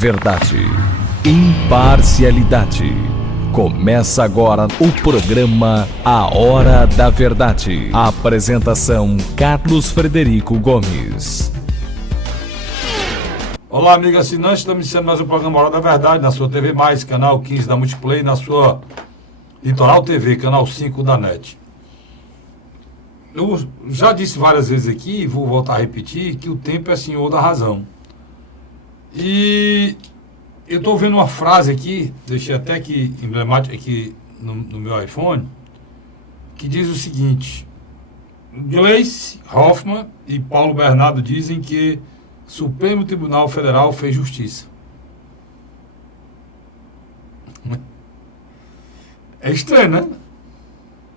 Verdade. Imparcialidade. Começa agora o programa A Hora da Verdade. A apresentação: Carlos Frederico Gomes. Olá, amigo assinante, estamos iniciando mais um programa A Hora da Verdade, na sua TV+, canal 15 da Multiplay, na sua Litoral TV, canal 5 da NET. Eu já disse várias vezes aqui, e vou voltar a repetir, que o tempo é senhor da razão. E eu estou vendo uma frase aqui, deixei até aqui emblemática aqui no meu iPhone, que diz o seguinte: Gleisi Hoffmann e Paulo Bernardo dizem que o Supremo Tribunal Federal fez justiça. É estranho, né?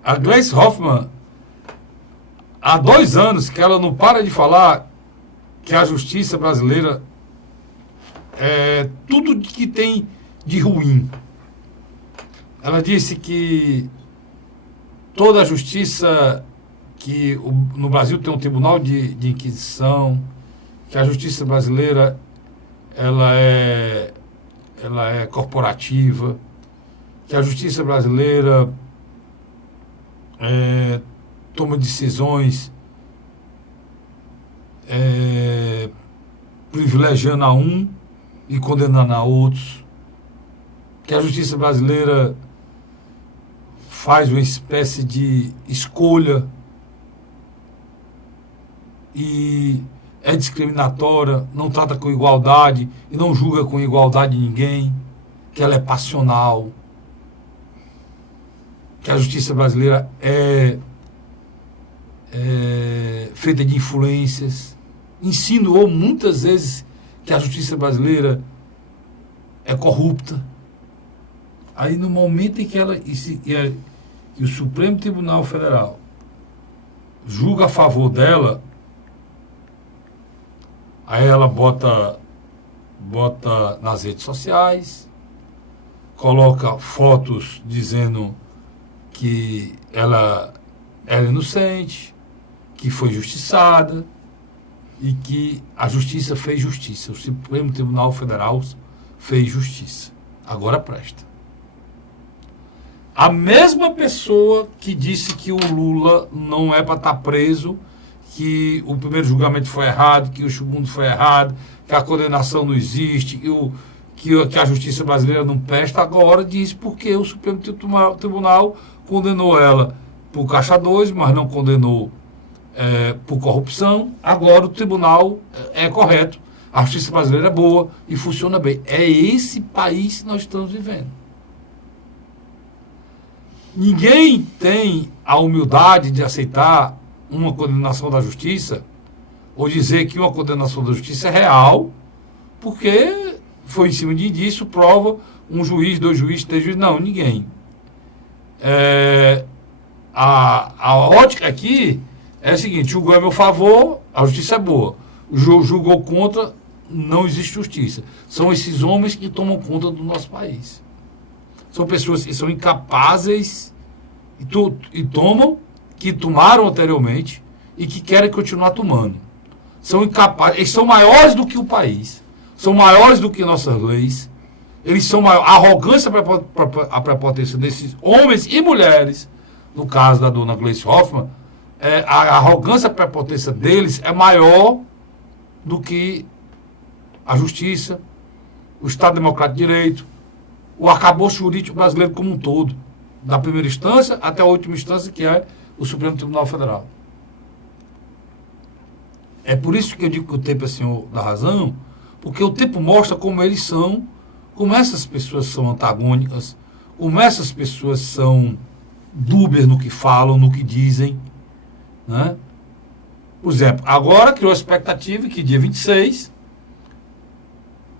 A Gleisi Hoffmann, há 2 anos que ela não para de falar que a justiça brasileira é tudo que tem de ruim. Ela disse que toda a justiça, que no Brasil tem um tribunal de inquisição, que a justiça brasileira ela é corporativa, que a justiça brasileira toma decisões privilegiando a um e condenando a outros, que a justiça brasileira faz uma espécie de escolha e é discriminatória, não trata com igualdade e não julga com igualdade ninguém, que ela é passional, que a justiça brasileira é feita de influências. Insinuou muitas vezes que a justiça brasileira é corrupta. Aí, no momento em que o Supremo Tribunal Federal julga a favor dela, aí ela bota nas redes sociais, coloca fotos dizendo que ela era inocente, que foi justiçada e que a justiça fez justiça. O Supremo Tribunal Federal fez justiça. Agora presta. A mesma pessoa que disse que o Lula não é para estar preso, que o primeiro julgamento foi errado, que o segundo foi errado, que a condenação não existe, que a justiça brasileira não presta, agora diz porque o Supremo Tribunal condenou ela por Caixa 2, mas não condenou por corrupção. Agora o tribunal é correto, a justiça brasileira é boa e funciona bem. É esse país que nós estamos vivendo. Ninguém tem a humildade de aceitar uma condenação da justiça ou dizer que uma condenação da justiça é real, porque foi em cima de indício, prova, um juiz, 2 juízes, 3 juízes. Não, ninguém. A ótica aqui é a seguinte: julgou a meu favor, a justiça é boa. Julgou contra, não existe justiça. São esses homens que tomam conta do nosso país. São pessoas que são incapazes que tomaram anteriormente e que querem continuar tomando. São incapazes, eles são maiores do que o país, são maiores do que nossas leis, eles são maiores. A arrogância, a prepotência desses homens e mulheres, no caso da dona Gleisi Hoffmann, a arrogância e a prepotência deles é maior do que a justiça, o Estado Democrático de Direito, o arcabouço jurídico brasileiro como um todo, da primeira instância até a última instância, que é o Supremo Tribunal Federal. É por isso que eu digo que o tempo é senhor da razão, porque o tempo mostra como eles são, como essas pessoas são antagônicas, como essas pessoas são dúbias no que falam, no que dizem, né? Por exemplo, agora criou a expectativa que dia 26,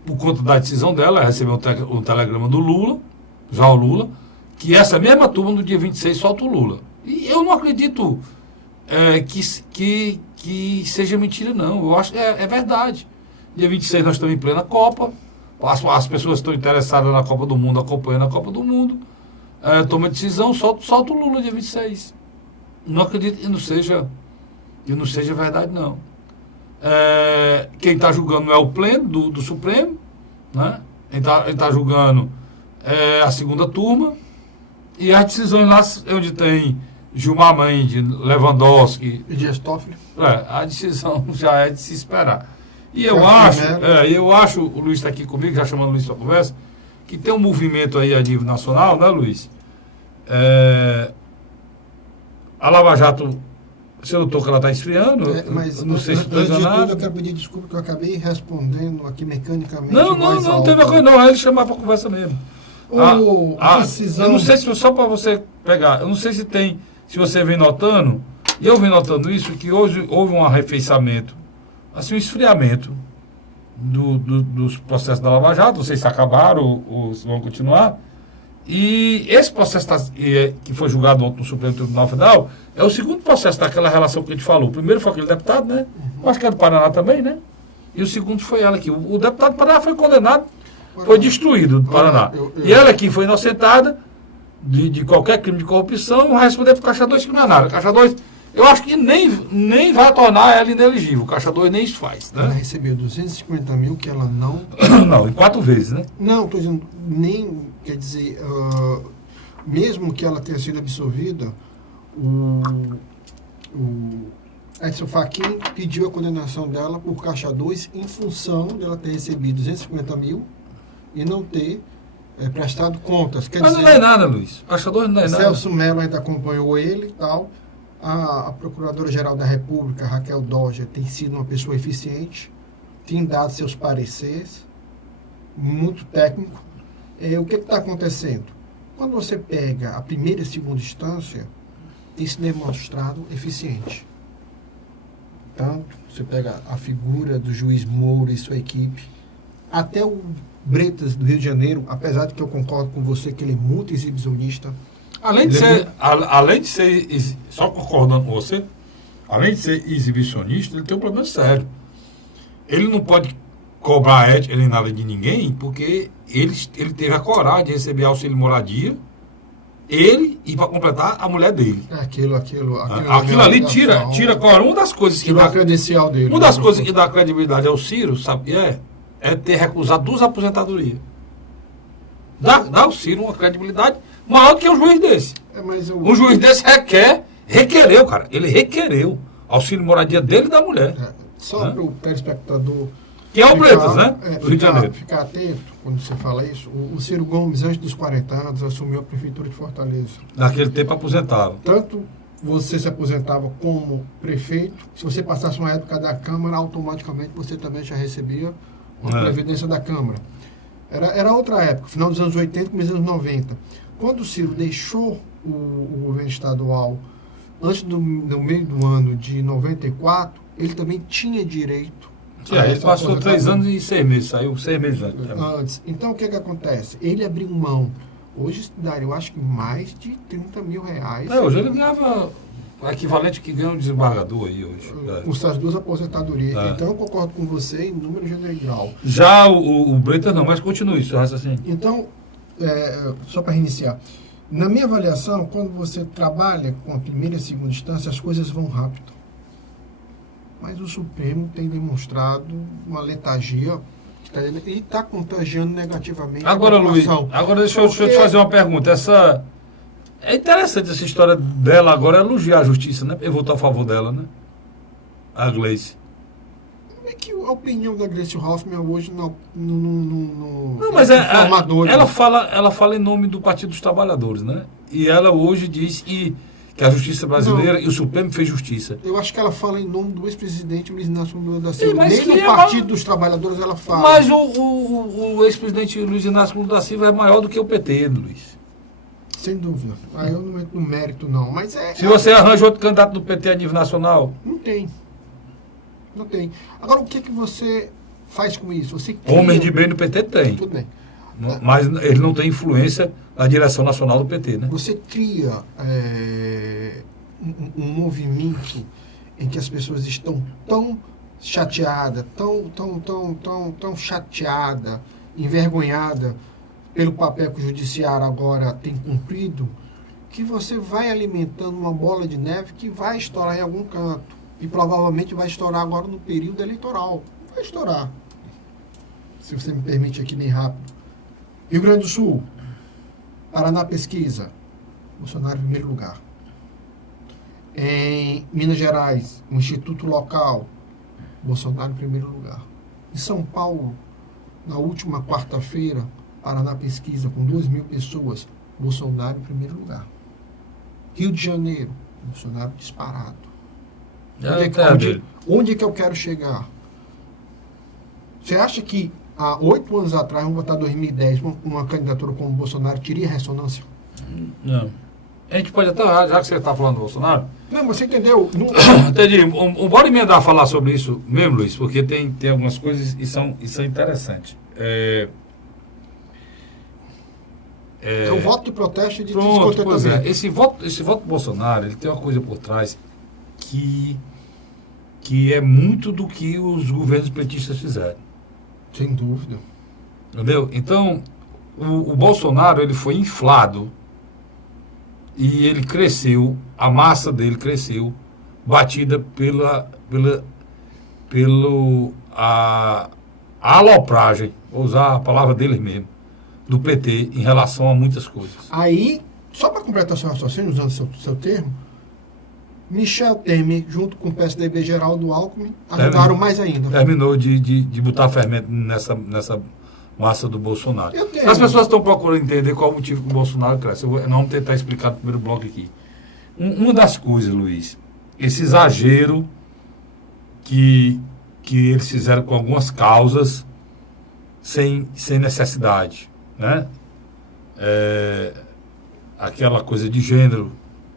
por conta da decisão dela, recebeu um telegrama do Lula, já o Lula, que essa mesma turma no dia 26 solta o Lula. E eu não acredito que seja mentira, não. Eu acho que é verdade. Dia 26 nós estamos em plena Copa, as pessoas estão interessadas na Copa do Mundo, acompanhando a Copa do Mundo, toma decisão, solta o Lula dia 26. Não acredito que não seja verdade, não. Quem está julgando não é o pleno do Supremo, né? Ele tá julgando a segunda turma, e as decisões lá onde tem Gilmar Mendes, Lewandowski e Dias Toffoli. A decisão já é de se esperar. E eu acho, o Luiz está aqui comigo, já chamando o Luiz para conversa, que tem um movimento aí a nível nacional, né, Luiz? A Lava Jato, você notou que ela está esfriando? Mas não sei se antes de tudo, eu quero pedir desculpa que eu acabei respondendo aqui mecanicamente. Não teve coisa, não. Aí ele chamar para conversa mesmo. Decisão... Eu não sei se, só para você pegar, eu não sei se você vem notando, e eu venho notando isso, que hoje houve um arrefecimento, assim, um esfriamento dos processos da Lava Jato. Não sei se acabaram ou se vão continuar. E esse processo que foi julgado ontem no Supremo Tribunal Federal é o segundo processo daquela relação que a gente falou. O primeiro foi aquele deputado, né? Acho que é do Paraná também, né? E o segundo foi ela aqui. O deputado do Paraná foi condenado, foi destruído do Paraná. E ela aqui foi inocentada de qualquer crime de corrupção, vai responder para o Caixa 2 que não é nada. Caixa 2, eu acho que nem vai tornar ela inelegível. O Caixa 2 nem isso faz. Né? Ela recebeu 250 mil que ela não... Não, em 4 vezes, né? Não, estou dizendo, nem, quer dizer, mesmo que ela tenha sido absolvida, o Edson Fachin pediu a condenação dela por Caixa 2 em função dela ter recebido 250 mil e não ter prestado contas. Mas não é nada, Luiz. Caixa 2 não é nada. Celso Mello ainda acompanhou ele e tal. A Procuradora-Geral da República, Raquel Dodge, tem sido uma pessoa eficiente, tem dado seus pareceres, muito técnico. O que está acontecendo? Quando você pega a primeira e segunda instância, tem se demonstrado eficiente. Tanto, você pega a figura do juiz Moura e sua equipe, até o Bretas, do Rio de Janeiro, apesar de que eu concordo com você que ele é muito exibicionista. Além de ser, só concordando com você, além de ser exibicionista, ele tem um problema sério. Ele não pode cobrar ética nem nada de ninguém, porque ele teve a coragem de receber auxílio moradia, ele e, para completar, a mulher dele. Aquilo ali tira uma das coisas que dá credencial dele. Uma das coisas que dá credibilidade ao Ciro, sabe, é ter recusado 2 aposentadorias. Dá ao Ciro uma credibilidade maior do que um juiz desse. Um juiz desse requereu, cara. Ele requereu auxílio moradia dele e da mulher. Só para o telespectador... Que é o Bretas, né? Do Rio de Janeiro. Ficar atento quando você fala isso. O Ciro Gomes, antes dos 40 anos, assumiu a Prefeitura de Fortaleza. Naquele tempo aposentava. Tanto você se aposentava como prefeito, se você passasse uma época da Câmara, automaticamente você também já recebia uma previdência da Câmara. Era outra época, final dos anos 80, começo dos anos 90. Quando o Ciro deixou o governo estadual, antes do meio do ano de 94, ele também tinha direito. Ele passou 3 anos e 6 meses, saiu 6 meses antes. Então, o que acontece? Ele abriu mão. Hoje, daria, eu acho que mais de 30 mil reais. Hoje ele ganhava o equivalente que ganha um desembargador aí hoje. Com essas 2 aposentadorias. Então, eu concordo com você em número general. Já o Bretas não, mas continue isso, assim. Então, só para reiniciar. Na minha avaliação, quando você trabalha com a primeira e segunda instância, as coisas vão rápido. Mas o Supremo tem demonstrado uma letargia e está contagiando negativamente agora, a população. Luiz, agora deixa eu te fazer uma pergunta. É interessante essa história dela agora elogiar a justiça, né? Eu voto a favor dela, né? A Gleice. É que a opinião da Gleice Hoffmann hoje não, mas ela fala em nome do Partido dos Trabalhadores, né? E ela hoje diz que a justiça brasileira e o Supremo fez justiça. Eu acho que ela fala em nome do ex-presidente Luiz Inácio Lula da Silva. Nem no Partido dos Trabalhadores ela fala. Mas o ex-presidente Luiz Inácio Lula da Silva é maior do que o PT, Luiz. Sem dúvida. Aí eu não entro no mérito, não. Mas se você arranja outro candidato do PT a nível nacional... Não tem. Agora, o que você faz com isso? Você cria... Homem de bem do PT tem. Tudo bem. Mas ele não tem influência na direção nacional do PT, né? Você cria um movimento em que as pessoas estão tão chateadas, tão chateadas, envergonhadas pelo papel que o judiciário agora tem cumprido, que você vai alimentando uma bola de neve que vai estourar em algum canto. E provavelmente vai estourar agora no período eleitoral. Vai estourar. se você me permite aqui bem rápido. Rio Grande do Sul, Paraná Pesquisa, Bolsonaro em primeiro lugar. Em Minas Gerais, o Instituto Local, Bolsonaro em primeiro lugar. Em São Paulo, na última quarta-feira, Paraná Pesquisa, com 2.000 pessoas, Bolsonaro em primeiro lugar. Rio de Janeiro, Bolsonaro disparado. Onde é que eu quero chegar? Você acha que há 8 anos atrás, vamos botar 2010, uma candidatura como o Bolsonaro teria ressonância? Não. A gente pode até, já que você está falando do Bolsonaro... Não, você entendeu? Entendi. Bora emendar a falar sobre isso mesmo, Luiz, porque tem algumas coisas e são interessantes. É o voto de protesto e de descontentamento. Pois é. Esse voto do Bolsonaro, ele tem uma coisa por trás que é muito do que os governos petistas fizeram. Sem dúvida. Entendeu? Então, o Bolsonaro, ele foi inflado e ele cresceu, a massa dele cresceu, batida pela alopragem, vou usar a palavra deles mesmo, do PT em relação a muitas coisas. Aí, só para completar seu raciocínio, usando seu termo, Michel Temer, junto com o PSDB Geraldo Alckmin, ajudaram mais ainda. Terminou de botar fermento nessa massa do Bolsonaro. As pessoas estão procurando entender qual o motivo que o Bolsonaro cresce. Vamos tentar explicar no primeiro bloco aqui. Uma das coisas, Luiz, esse exagero que eles fizeram com algumas causas sem necessidade, né? Aquela coisa de gênero,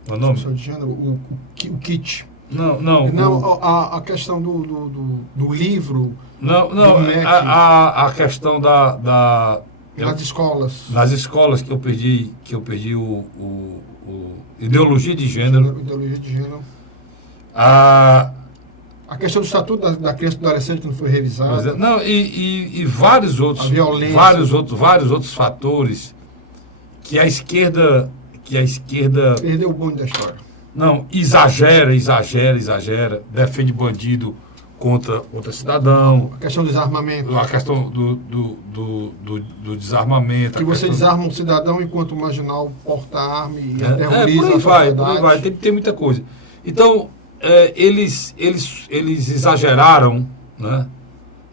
não é o nome? De gênero, o kit. Não, a questão do livro. Não, a questão nas escolas. Nas escolas que eu perdi o ideologia de gênero. Ideologia de gênero. A questão do estatuto da criança e do adolescente que não foi revisada. Não, e vários outros. A violência. Vários outros fatores que a esquerda. Perdeu o bonde da história. Não, exagera, defende bandido contra cidadão. A questão do desarmamento. A questão do desarmamento. Que você desarma um cidadão enquanto o marginal porta arma e aterroriza por aí vai. Tem muita coisa. Então, eles exageraram, né?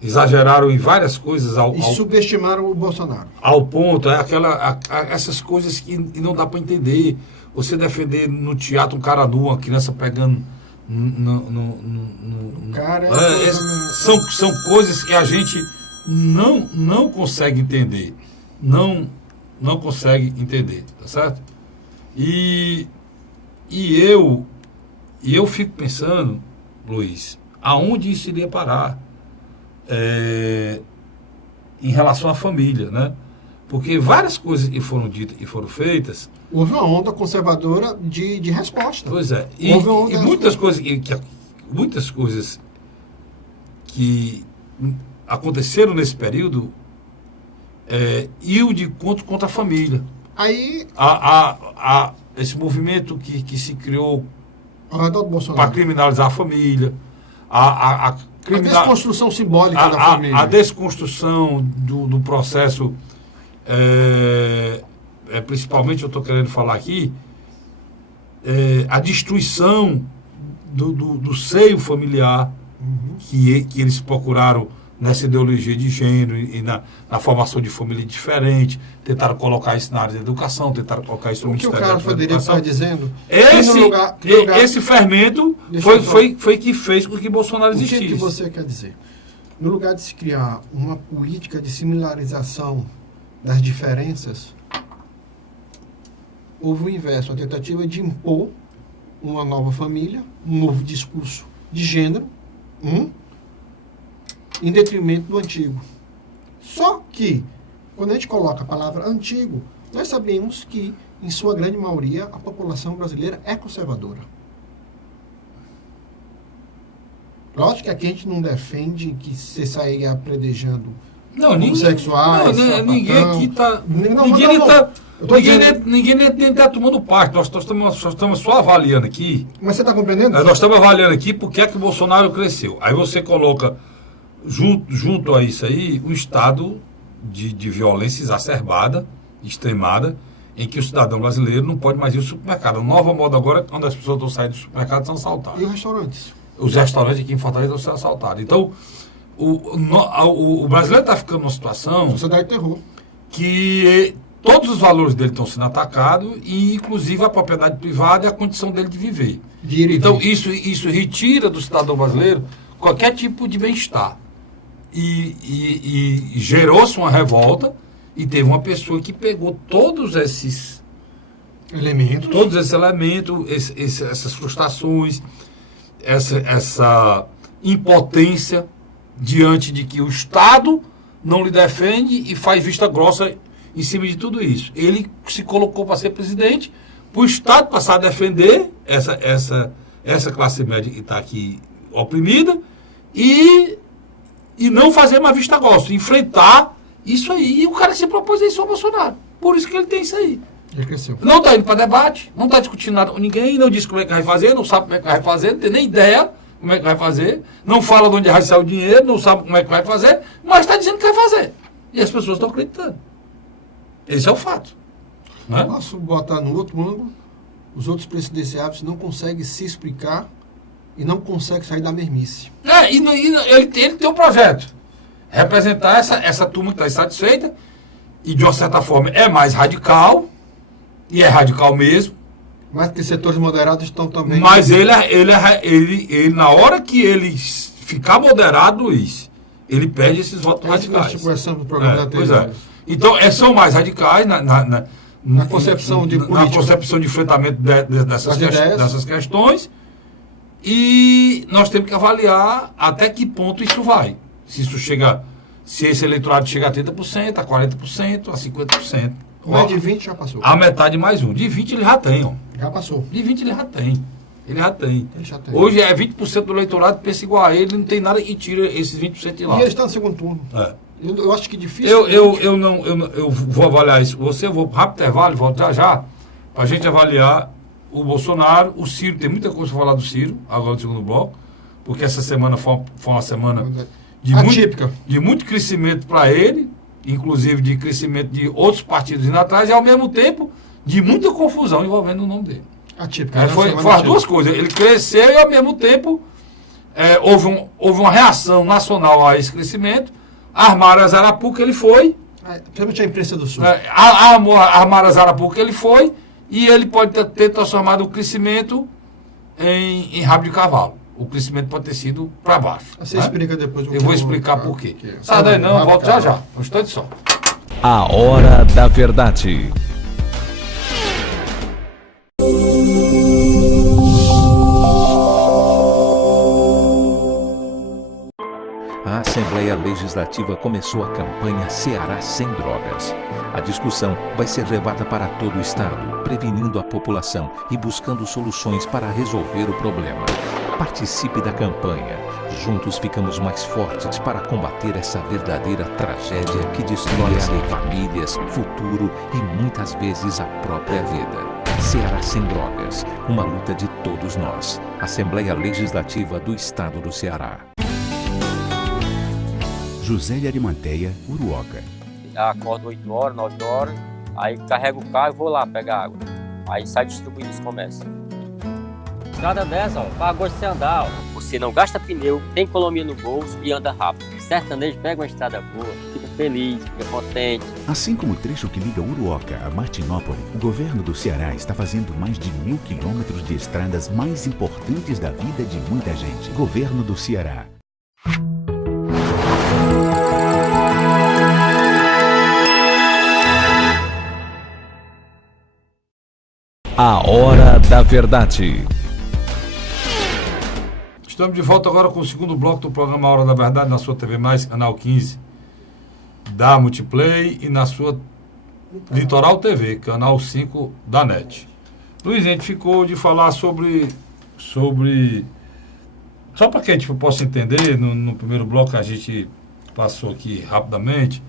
Exageraram em várias coisas. E subestimaram o Bolsonaro. Ao ponto, essas coisas que não dá para entender. Você defender no teatro um cara nu, uma criança pegando são coisas que a gente não consegue entender. Não consegue entender, tá certo? E eu fico pensando, Luiz, aonde isso iria parar em relação à família, né? Porque várias coisas que foram ditas e foram feitas... Houve uma onda conservadora de resposta. Pois é. E muitas coisas que aconteceram nesse período iam de encontro contra a família. Aí... esse movimento que se criou para criminalizar a família, a desconstrução simbólica da família. A desconstrução do processo... principalmente eu estou querendo falar aqui, a destruição do seio familiar que eles procuraram nessa ideologia de gênero e na formação de família diferente, tentaram colocar isso na área da educação, tentaram colocar isso no Ministério da Educação. O que o cara está dizendo? Esse fermento foi que fez com que Bolsonaro existisse. O que você quer dizer? No lugar de se criar uma política de similarização das diferenças, houve o inverso, a tentativa de impor uma nova família, um novo discurso de gênero, em detrimento do antigo. Só que, quando a gente coloca a palavra antigo, nós sabemos que, em sua grande maioria, a população brasileira é conservadora. Lógico que aqui a gente não defende que você saia predejando homossexuais. Ninguém aqui está. Ninguém nem está tomando parte. Nós estamos só avaliando aqui. Mas você está compreendendo? Nós estamos avaliando aqui porque é que o Bolsonaro cresceu. Aí você coloca junto a isso aí, um estado de violência exacerbada, extremada, em que o cidadão brasileiro não pode mais ir ao supermercado. A nova moda agora é quando as pessoas estão saindo do supermercado são assaltadas. E os restaurantes? Os restaurantes aqui em Fortaleza estão sendo assaltados. Então, o brasileiro está ficando numa situação... Sociedade de terror. Que todos os valores dele estão sendo atacados e, inclusive, a propriedade privada e a condição dele de viver. Então, isso retira do cidadão brasileiro qualquer tipo de bem-estar. E gerou-se uma revolta e teve uma pessoa que pegou todos esses elementos, essas frustrações, essa impotência diante de que o Estado não lhe defende e faz vista grossa em cima de tudo isso. Ele se colocou para ser presidente, para o Estado passar a defender essa classe média que está aqui oprimida e não fazer mais vista grossa, enfrentar isso aí. E o cara se propôs a isso ao Bolsonaro. Por isso que ele tem isso aí. Ele cresceu. Não está indo para debate, não está discutindo nada com ninguém, não diz como é que vai fazer, não sabe como é que vai fazer, não tem nem ideia como é que vai fazer, não fala de onde vai sair o dinheiro, não sabe como é que vai fazer, mas está dizendo que vai fazer. E as pessoas estão acreditando. Esse é o fato. Né? Posso botar no outro ângulo, os outros presidenciáveis não conseguem se explicar e não conseguem sair da mermice. Ele tem um projeto. Representar essa turma que está insatisfeita e, de uma certa forma, é mais radical, e é radical mesmo. Mas que setores moderados estão também... Mas ele na hora que ele ficar moderado, Luiz, ele perde esses votos radicais. Do programa anterior. Então, são mais radicais na concepção de política. Na concepção de enfrentamento dessas questões. E nós temos que avaliar até que ponto isso vai. Se esse eleitorado chega a 30%, a 40%, a 50%. Mais de 20 já passou. A metade mais um. De 20 ele já tem, ó. Já passou. De 20 ele já tem. Hoje é 20% do eleitorado pensa igual a ele, não tem nada que tira esses 20% de lá. E ele está no segundo turno. Eu acho que difícil. Eu vou avaliar isso. Eu vou rápido intervalo, volto já, para a gente avaliar o Bolsonaro, o Ciro. Tem muita coisa para falar do Ciro, agora no segundo bloco, porque essa semana foi uma semana de muito crescimento para ele, inclusive de crescimento de outros partidos indo atrás, e ao mesmo tempo de muita confusão envolvendo o nome dele. Atípica. Foi as duas coisas. Ele cresceu e ao mesmo tempo houve uma reação nacional a esse crescimento. Armaram as Arapuca, ele foi. Principalmente a imprensa do Sul. Armaram as Arapuca, ele foi. E ele pode ter transformado o crescimento em rabo de cavalo. O crescimento pode ter sido para baixo. Você explica depois. Eu vou explicar por quê. Sai daí não, eu volto já. Um instante só. A Hora da Verdade. A Assembleia Legislativa começou a campanha Ceará Sem Drogas. A discussão vai ser levada para todo o estado, prevenindo a população e buscando soluções para resolver o problema. Participe da campanha. Juntos ficamos mais fortes para combater essa verdadeira tragédia que destrói famílias, futuro e muitas vezes a própria vida. Ceará Sem Drogas, uma luta de todos nós. Assembleia Legislativa do Estado do Ceará. José de Arimanteia, Uruoca. Acordo 8 horas, 9 horas, aí carrego o carro e vou lá pegar água. Aí sai distribuindo os comércios. Estrada dessa, ó, pagou de você andar, ó. Você não gasta pneu, tem economia no bolso e anda rápido. Sertanejo pega uma estrada boa, fica feliz, fica contente. Assim como o trecho que liga Uruoca a Martinópole, o governo do Ceará está fazendo mais de 1.000 quilômetros de estradas mais importantes da vida de muita gente. Governo do Ceará. A Hora da Verdade. Estamos de volta agora com o segundo bloco do programa A Hora da Verdade na sua TV+, canal 15 da Multiplay e na sua Litoral TV, canal 5 da NET. Luiz, a gente ficou de falar sobre só para que a gente possa entender, no primeiro bloco que a gente passou aqui rapidamente,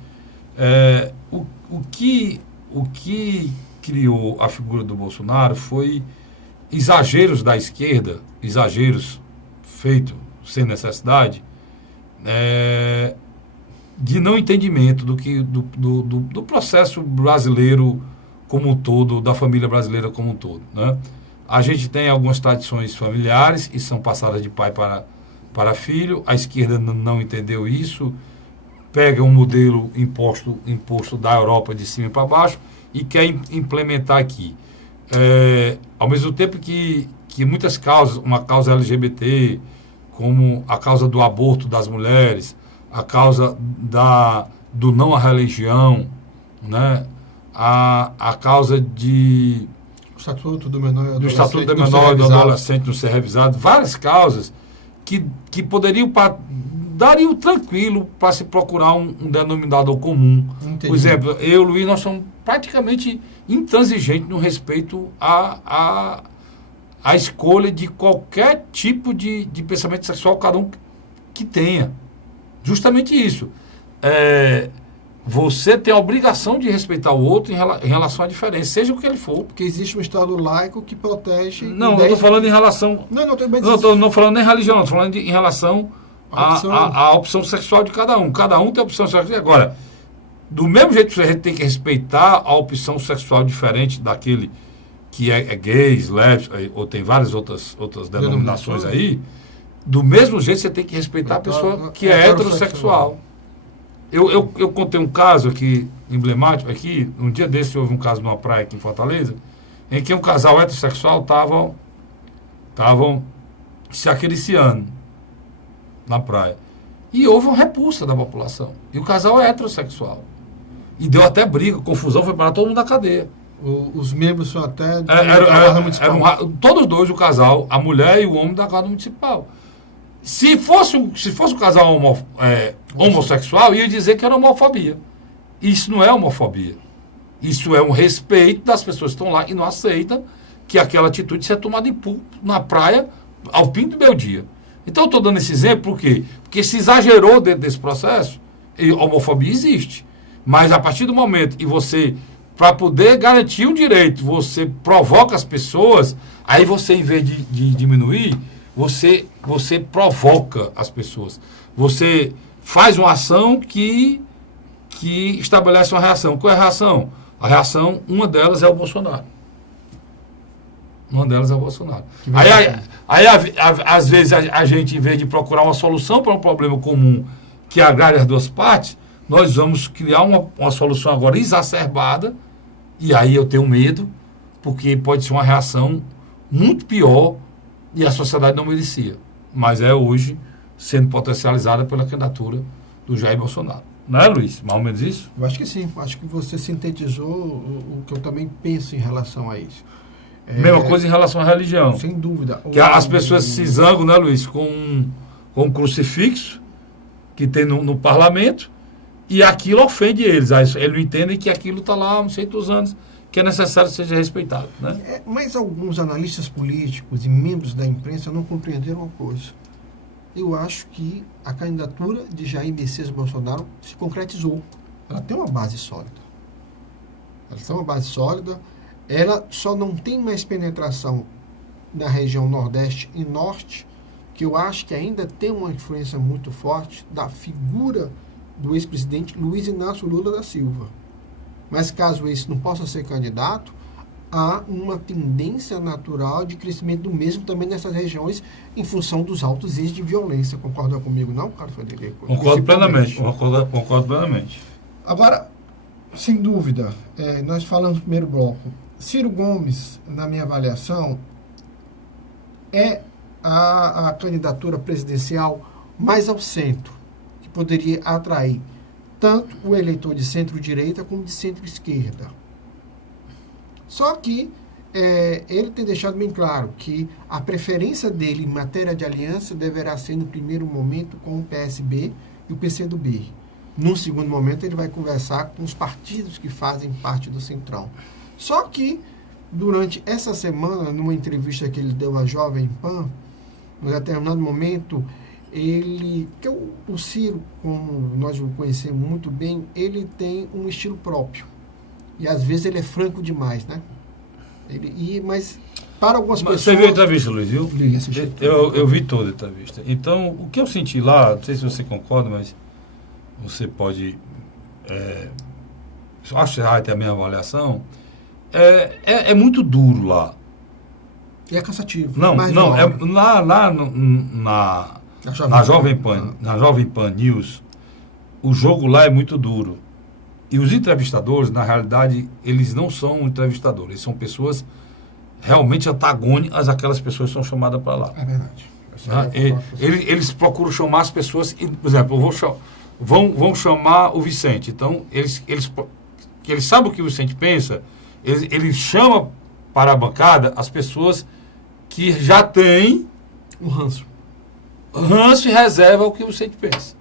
o que criou a figura do Bolsonaro foi exageros da esquerda, exageros feitos sem necessidade, de não entendimento do processo brasileiro como um todo, da família brasileira como um todo, né? A gente tem algumas tradições familiares e são passadas de pai para filho. A esquerda não entendeu isso, pega um modelo imposto da Europa de cima para baixo e quer implementar aqui. Ao mesmo tempo que muitas causas, uma causa LGBT, como a causa do aborto das mulheres, a causa do não à religião, né? A causa do Estatuto do Menor e do Adolescente não ser revisado, várias causas que poderiam dariam tranquilo para se procurar um denominador comum. Entendi. Por exemplo, eu e o Luiz, nós somos praticamente intransigentes no respeito à escolha de qualquer tipo de pensamento sexual, cada um que tenha. Justamente isso. Você tem a obrigação de respeitar o outro em relação à diferença, seja o que ele for. Porque existe um Estado laico que protege... Não, eu estou falando em relação... Não estou falando nem religião, estou falando em relação à opção sexual de cada um. Cada um tem a opção sexual. Agora, do mesmo jeito que a gente tem que respeitar a opção sexual diferente daquele que é gays, lésbicos, ou tem várias outras denominações aí, do mesmo jeito você tem que respeitar a pessoa que é heterossexual. Eu contei um caso aqui, emblemático, aqui, um dia desse houve um caso numa praia aqui em Fortaleza, em que um casal heterossexual estavam se acariciando na praia. E houve uma repulsa da população. E o casal é heterossexual. E deu até briga, confusão, foi para todo mundo na cadeia. Os membros são até da Guarda Municipal. Todos dois, o casal, a mulher e o homem da Guarda Municipal. Se fosse um casal homossexual, ia dizer que era homofobia. Isso não é homofobia. Isso é um respeito das pessoas que estão lá e não aceitam que aquela atitude seja tomada na praia ao fim do meio-dia. Então, eu estou dando esse exemplo por quê? Porque se exagerou dentro desse processo, e homofobia existe. Mas a partir do momento que você, para poder garantir um direito, você provoca as pessoas, aí você, em vez de diminuir, você provoca as pessoas. Você faz uma ação que estabelece uma reação. Qual é a reação? A reação, uma delas é o Bolsonaro. Aí às vezes, a gente, em vez de procurar uma solução para um problema comum que agrade as duas partes, nós vamos criar uma solução agora exacerbada, e aí eu tenho medo, porque pode ser uma reação muito pior e a sociedade não merecia. Mas é hoje sendo potencializada pela candidatura do Jair Bolsonaro. Não é, Luiz? Mais ou menos isso? Eu acho que sim. Acho que você sintetizou o que eu também penso em relação a isso. Mesma coisa em relação à religião. Sem dúvida. Que as pessoas se zangam, né, Luiz, com um crucifixo que tem no parlamento, e aquilo ofende eles. Eles não entendem que aquilo está lá há não sei quantos anos, que é necessário que seja respeitado. Né? Mas alguns analistas políticos e membros da imprensa não compreenderam uma coisa. Eu acho que a candidatura de Jair Messias Bolsonaro se concretizou. Ela tem uma base sólida. Ela só não tem mais penetração na região Nordeste e Norte, que eu acho que ainda tem uma influência muito forte da figura do ex-presidente Luiz Inácio Lula da Silva. Mas caso esse não possa ser candidato, há uma tendência natural de crescimento do mesmo também nessas regiões em função dos altos índices de violência. Concorda comigo, não, Carlos Frederico? Concordo plenamente. Agora, sem dúvida, nós falamos no primeiro bloco, Ciro Gomes, na minha avaliação, é a candidatura presidencial mais ao centro, que poderia atrair tanto o eleitor de centro-direita como de centro-esquerda. Só que ele tem deixado bem claro que a preferência dele em matéria de aliança deverá ser, no primeiro momento, com o PSB e o PCdoB. No segundo momento, ele vai conversar com os partidos que fazem parte do Centrão. Só que, durante essa semana, numa entrevista que ele deu à Jovem Pan, em determinado momento, o Ciro, como nós o conhecemos muito bem, ele tem um estilo próprio. E às vezes ele é franco demais, né? Mas para algumas pessoas... Você viu a entrevista, Luiz, viu? Li, assisti. Eu vi toda a entrevista. Então, o que eu senti lá, não sei se você concorda, mas você pode... acho que vai ter a minha avaliação. É muito duro lá. E é cansativo. Não, mais não, jovem. Na Jovem Pan News, o jogo lá é muito duro. E os entrevistadores, na realidade, eles não são entrevistadores, eles são pessoas realmente antagônicas àquelas pessoas que são chamadas para lá. É verdade. Eles procuram chamar as pessoas, por exemplo, vão chamar o Vicente. Então, eles sabem o que o Vicente pensa, eles chamam para a bancada as pessoas que já têm um ranço e reserva o que o Vicente pensa.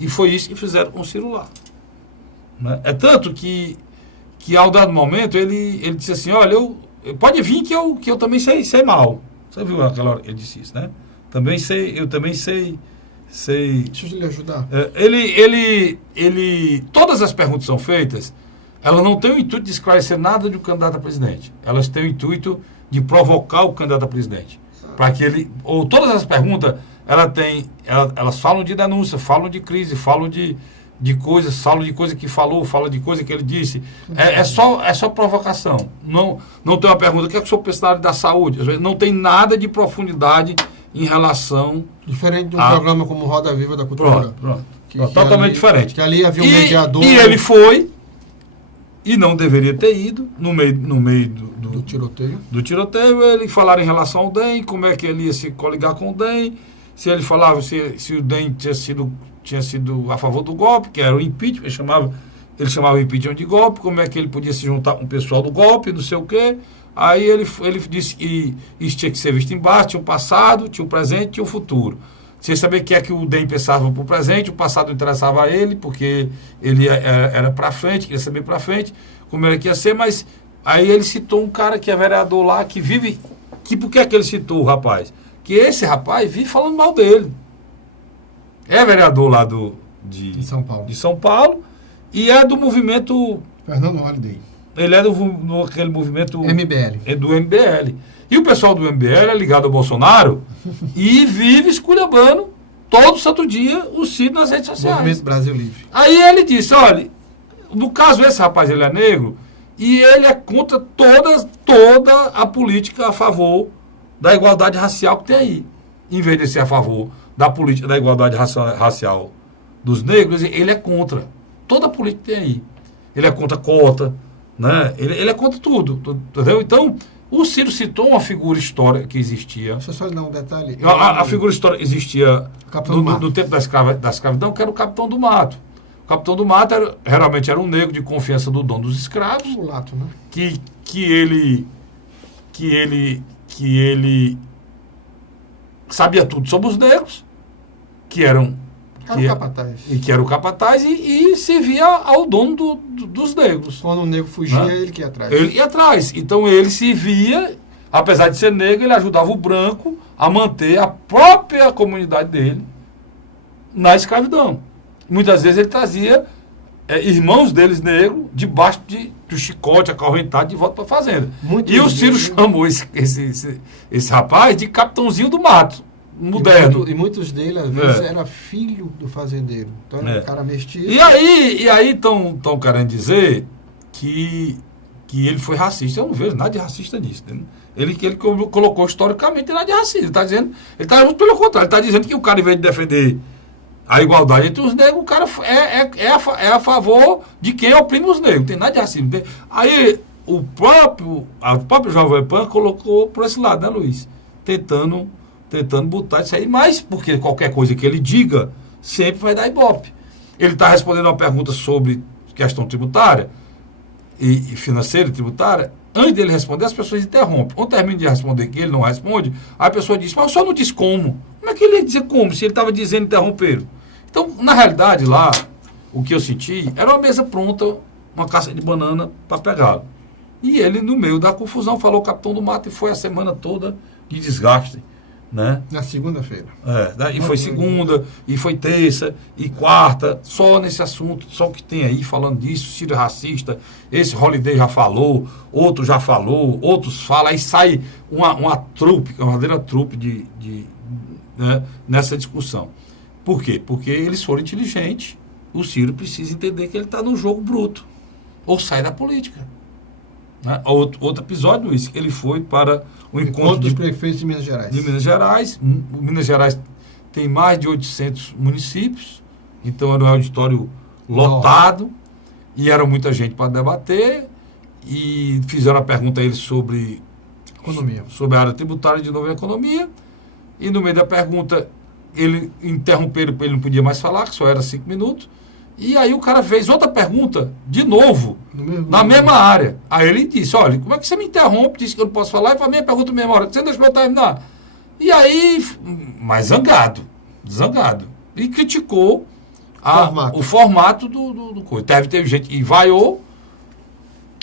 E foi isso que fizeram com o Ciro lá. Né? É tanto que ao dado momento ele disse assim, olha, pode vir que eu também sei mal. Você viu aquela hora que ele disse isso, né? Eu também sei. Deixa eu lhe ajudar. Todas as perguntas são feitas, elas não têm o intuito de esclarecer nada do candidato a presidente. Elas têm o intuito de provocar o candidato a presidente. Para que todas as perguntas, elas falam de denúncia, falam de crise, falam de coisas, falam de coisa que falou, falam de coisa que ele disse. É só provocação. Não tem uma pergunta, o que é que o senhor pensa na área da saúde? Não tem nada de profundidade em relação... Diferente de um programa como Roda Viva da Cultura. Pronto. Totalmente diferente. Que ali havia um mediador... E ele foi, e não deveria ter ido, no meio do tiroteio. Do tiroteio, ele falaram em relação ao DEM, como é que ele ia se coligar com o DEM, se ele falava se o DEM tinha sido a favor do golpe, que era o impeachment, ele chamava o impeachment de golpe, como é que ele podia se juntar com o pessoal do golpe, não sei o quê. Aí ele disse que isso tinha que ser visto embaixo, tinha um passado, tinha um presente, tinha um futuro. Sem saber que é que o DEM pensava para o presente, o passado não interessava a ele, porque ele era para frente, queria saber para frente, como era que ia ser, mas aí ele citou um cara que é vereador lá, que vive... Por que é que ele citou o rapaz? Que esse rapaz vive falando mal dele. É vereador lá de São Paulo e é do movimento... Fernando Holliday. Ele é aquele movimento... MBL. É do MBL. E o pessoal do MBL é ligado ao Bolsonaro e vive esculhambando todo santo dia o Ciro nas redes sociais. Movimento Brasil Livre. Aí ele disse, olha, no caso esse rapaz ele é negro e ele é contra toda a política a favor da igualdade racial que tem aí. Em vez de ser a favor da política da igualdade racial dos negros, ele é contra toda a política que tem aí. Ele é contra a cota, né? Ele é contra tudo, entendeu? Então, o Ciro citou uma figura histórica que existia. Deixa eu só lhe dar um detalhe. A figura histórica existia no tempo da escravidão, que era o capitão do mato. O capitão do mato geralmente era um negro de confiança do dono dos escravos. Mulato, né? Que ele sabia tudo sobre os negros, que era o capataz e servia ao dono dos negros. Quando o negro fugia, ele que ia atrás. Ele ia atrás. Então ele servia, apesar de ser negro, ele ajudava o branco a manter a própria comunidade dele na escravidão. Muitas vezes ele trazia irmãos deles negros debaixo do chicote, acorrentado, de volta para a fazenda. E o Ciro chamou esse rapaz de capitãozinho do mato. Moderno. E muitos deles, às vezes, era filho do fazendeiro. Então, era um cara mestiço. E aí estão querendo dizer que ele foi racista. Eu não vejo nada de racista nisso. Né? Ele colocou historicamente nada de racista. Ele está muito pelo contrário. Ele está dizendo que o cara, em vez de defender a igualdade entre os negros, o cara é a favor de quem oprime os negros. Não tem nada de racismo. Aí a própria Jovem Pan colocou por esse lado, né, Luiz? Tentando botar isso aí, mas porque qualquer coisa que ele diga sempre vai dar ibope. Ele está respondendo uma pergunta sobre questão tributária e financeira e tributária. Antes dele responder, as pessoas interrompem. Quando termina de responder que ele não responde, a pessoa diz, mas o senhor não diz como. Como é que ele ia dizer como, se ele estava dizendo interromperam? Então, na realidade, lá, o que eu senti era uma mesa pronta, uma casca de banana para pegá-lo. E ele, no meio da confusão, falou capitão do mato e foi a semana toda de desgaste. né? Na segunda-feira. E foi segunda, e foi terça, e quarta, só nesse assunto, só o que tem aí falando disso, Ciro racista, esse Holiday já falou, outro já falou, outros falam, aí sai uma trupe, uma verdadeira trupe né, nessa discussão. Por quê? Porque eles foram inteligentes, o Ciro precisa entender que ele está num jogo bruto, ou sai da política. Né? Outro episódio, Luiz, ele foi para o encontro dos prefeitos de Minas Gerais. Minas Gerais tem mais de 800 municípios, então era um auditório lotado, e era muita gente para debater, e fizeram a pergunta a ele sobre economia, sobre a área tributária, de novo, a economia, e no meio da pergunta ele interrompeu, ele não podia mais falar, que só era 5 minutos, e aí o cara fez outra pergunta, de novo, na mesma área. Aí ele disse, olha, como é que você me interrompe, disse que eu não posso falar, e faz a minha pergunta na mesma hora, você deixa eu terminar. E aí, mas zangado, e criticou o formato do coisa. Teve gente que vaiou,